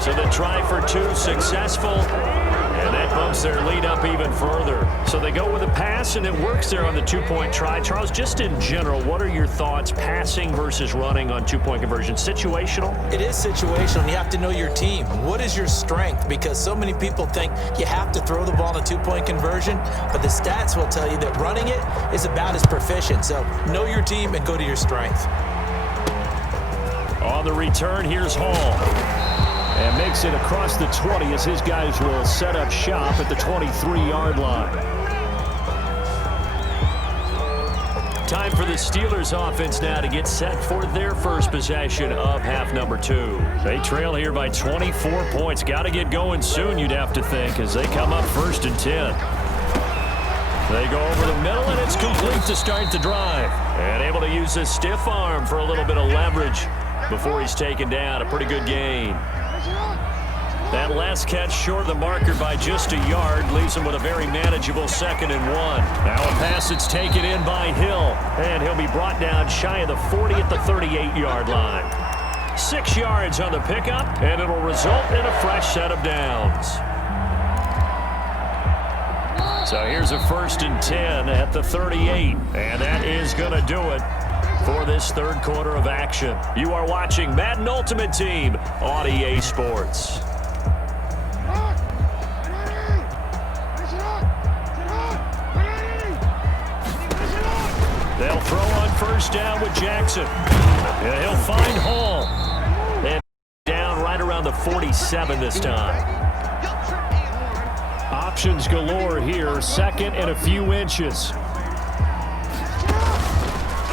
So the try for 2 successful. And that bumps their lead up even further. So they go with a pass, and it works there on the 2-point try. Charles, just in general, what are your thoughts passing versus running on 2-point conversion? Situational? It is situational. You have to know your team. What is your strength? Because so many people think you have to throw the ball in a 2-point conversion, but the stats will tell you that running it is about as proficient. So know your team and go to your strength. On the return, here's Hall. And makes it across the 20 as his guys will set up shop at the 23-yard line. Time for the Steelers offense now to get set for their first possession of half number 2. They trail here by 24 points. Got to get going soon, you'd have to think, as they come up 1st and 10. They go over the middle, and it's complete to start the drive. And able to use his stiff arm for a little bit of leverage before he's taken down. A pretty good gain. That last catch short of the marker by just a yard leaves him with a very manageable 2nd and 1. Now a pass that's taken in by Hill, and he'll be brought down shy of the 40 at the 38-yard line. 6 yards on the pickup, and it'll result in a fresh set of downs. So here's a 1st and 10 at the 38, and that is going to do it for this 3rd quarter of action. You are watching Madden Ultimate Team on EA Sports. They'll throw on first down with Jackson. And he'll find Hall. And down right around the 47 this time. Options galore here. 2nd and a few inches.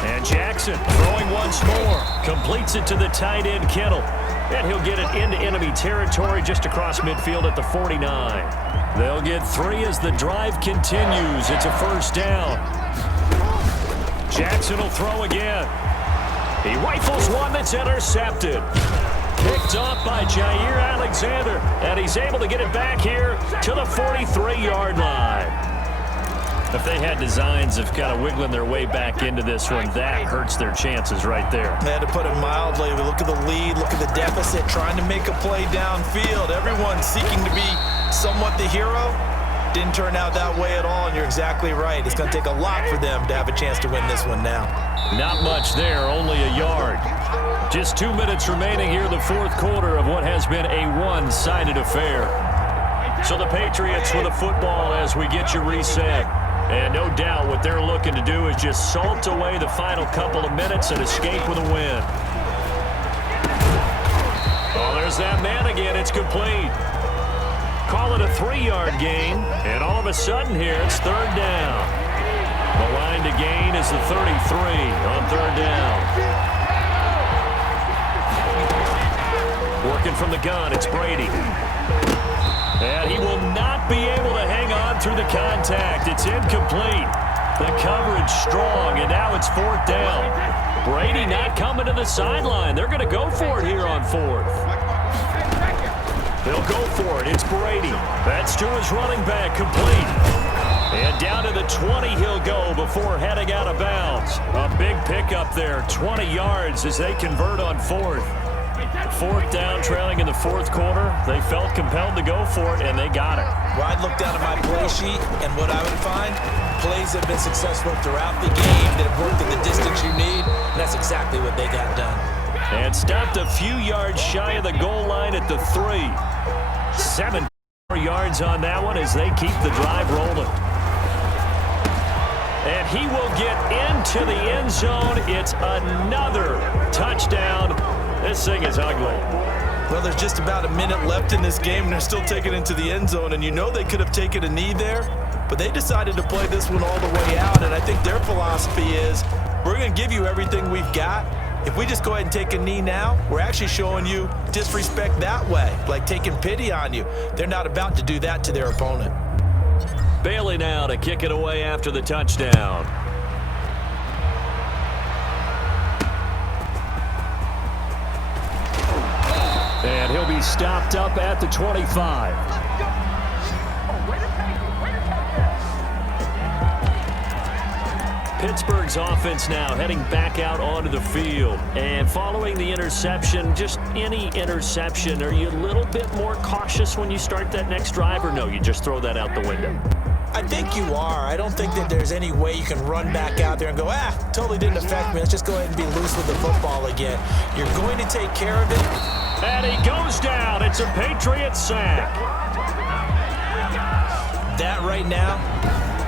And Jackson throwing once more. Completes it to the tight end, Kittle. And he'll get it into enemy territory just across midfield at the 49. They'll get 3 as the drive continues. It's a first down. Jackson will throw again. He rifles one that's intercepted. Picked off by Jair Alexander. And he's able to get it back here to the 43-yard line. If they had designs of kind of wiggling their way back into this one, that hurts their chances right there. They had to put it mildly. Look at the lead, look at the deficit, trying to make a play downfield. Everyone seeking to be somewhat the hero. Didn't turn out that way at all, and you're exactly right. It's going to take a lot for them to have a chance to win this one now. Not much there, only a yard. Just 2 minutes remaining here in the fourth quarter of what has been a one-sided affair. So the Patriots with the football as we get you reset. And no doubt what they're looking to do is just salt away the final couple of minutes and escape with a win. Oh, there's that man again. It's complete. Call it a 3-yard gain. And all of a sudden here, it's third down. The line to gain is the 33 on third down. Working from the gun, it's Brady. And he will not be able to hang on through the contact. It's incomplete. The coverage strong, and now it's fourth down. Brady not coming to the sideline. They're going to go for it here on fourth. They'll go for it. It's Brady. That's to his running back, complete. And down to the 20 he'll go before heading out of bounds. A big pickup there, 20 yards as they convert on fourth. Fourth down, trailing in the fourth quarter. They felt compelled to go for it, and they got it. Well, I'd look down at my play sheet, and what I would find, plays have been successful throughout the game that have worked at the distance you need, and that's exactly what they got done. And stopped a few yards shy of the goal line at the 3. 7 yards on that one as they keep the drive rolling. And he will get into the end zone. It's another touchdown. This thing is ugly. Well, there's just about a minute left in this game, and they're still taking it into the end zone. And you know they could have taken a knee there, but they decided to play this one all the way out. And I think their philosophy is, we're going to give you everything we've got. If we just go ahead and take a knee now, we're actually showing you disrespect that way, like taking pity on you. They're not about to do that to their opponent. Bailey now to kick it away after the touchdown. And he'll be stopped up at the 25. Pittsburgh's offense now heading back out onto the field. And following the interception, just any interception, are you a little bit more cautious when you start that next drive, or no, you just throw that out the window? I think you are. I don't think that there's any way you can run back out there and go, totally didn't affect me. Let's just go ahead and be loose with the football again. You're going to take care of it. And he goes down. It's a Patriot sack. That right now,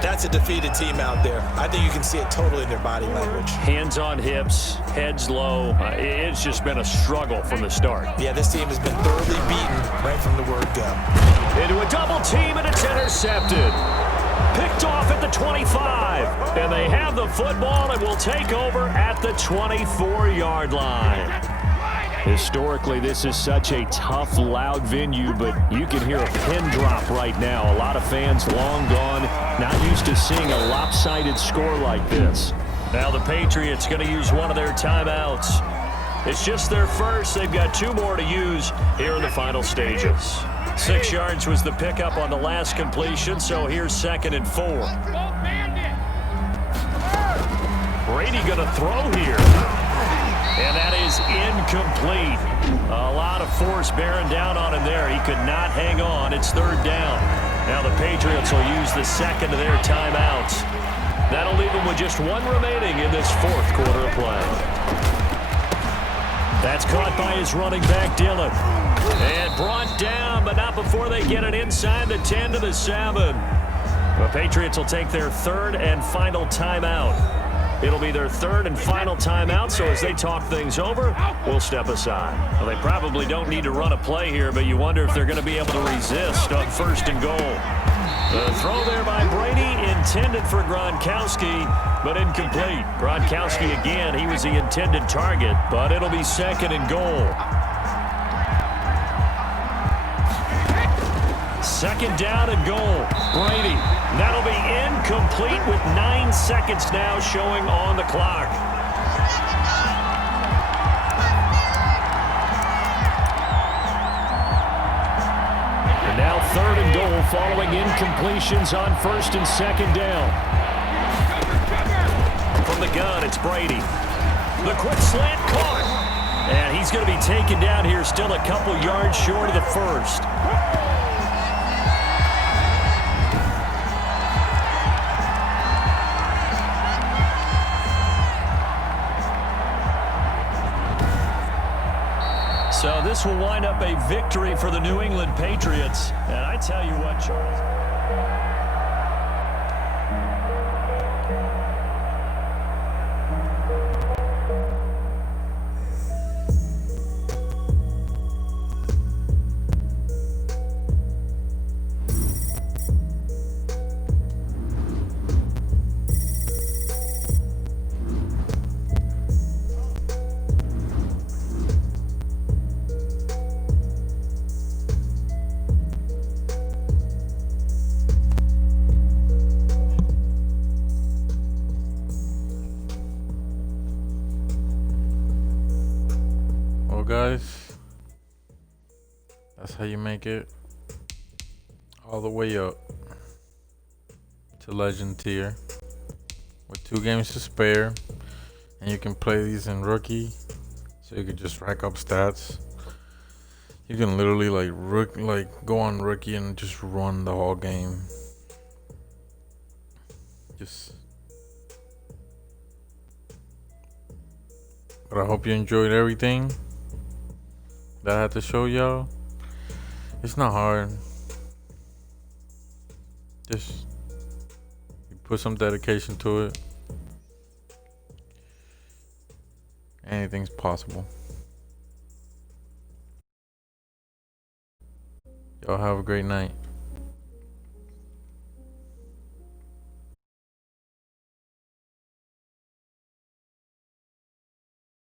that's a defeated team out there. I think you can see it totally in their body language. Hands on hips, heads low. It's just been a struggle from the start. Yeah, this team has been thoroughly beaten right from the word go. Into a double team, and it's intercepted. Picked off at the 25. And they have the football and will take over at the 24-yard line. Historically, this is such a tough, loud venue, but you can hear a pin drop right now. A lot of fans long gone, not used to seeing a lopsided score like this. Now the Patriots going to use one of their timeouts. It's just their first. They've got 2 more to use here in the final stages. 6 yards was the pickup on the last completion, so here's 2nd and 4. Brady going to throw here. And that is incomplete. A lot of force bearing down on him there. He could not hang on. It's 3rd down. Now the Patriots will use the second of their timeouts. That'll leave them with just 1 remaining in this 4th quarter of play. That's caught by his running back, Dillon. And brought down, but not before they get it inside the 10 to the 7. The Patriots will take their 3rd and final timeout. It'll be their 3rd and final timeout, so as they talk things over, we'll step aside. Well, they probably don't need to run a play here, but you wonder if they're going to be able to resist on 1st and goal. The throw there by Brady, intended for Gronkowski, but incomplete. Gronkowski again, he was the intended target, but it'll be 2nd and goal. 2nd down and goal. Brady. That'll be incomplete with 9 seconds now showing on the clock. And now 3rd and goal following incompletions on 1st and 2nd down. From the gun, it's Brady. The quick slant caught. And he's going to be taken down here, still a couple yards short of the 1st. So this will wind up a victory for the New England Patriots. And I tell you what, Charles. Well, guys, that's how you make it all the way up to legend tier with 2 games to spare, and you can play these in rookie, so you can just rack up stats. You can literally like go on rookie and just run the whole game. But I hope you enjoyed everything that I had to show y'all. It's not hard. Just you put some dedication to it. Anything's possible. Y'all have a great night.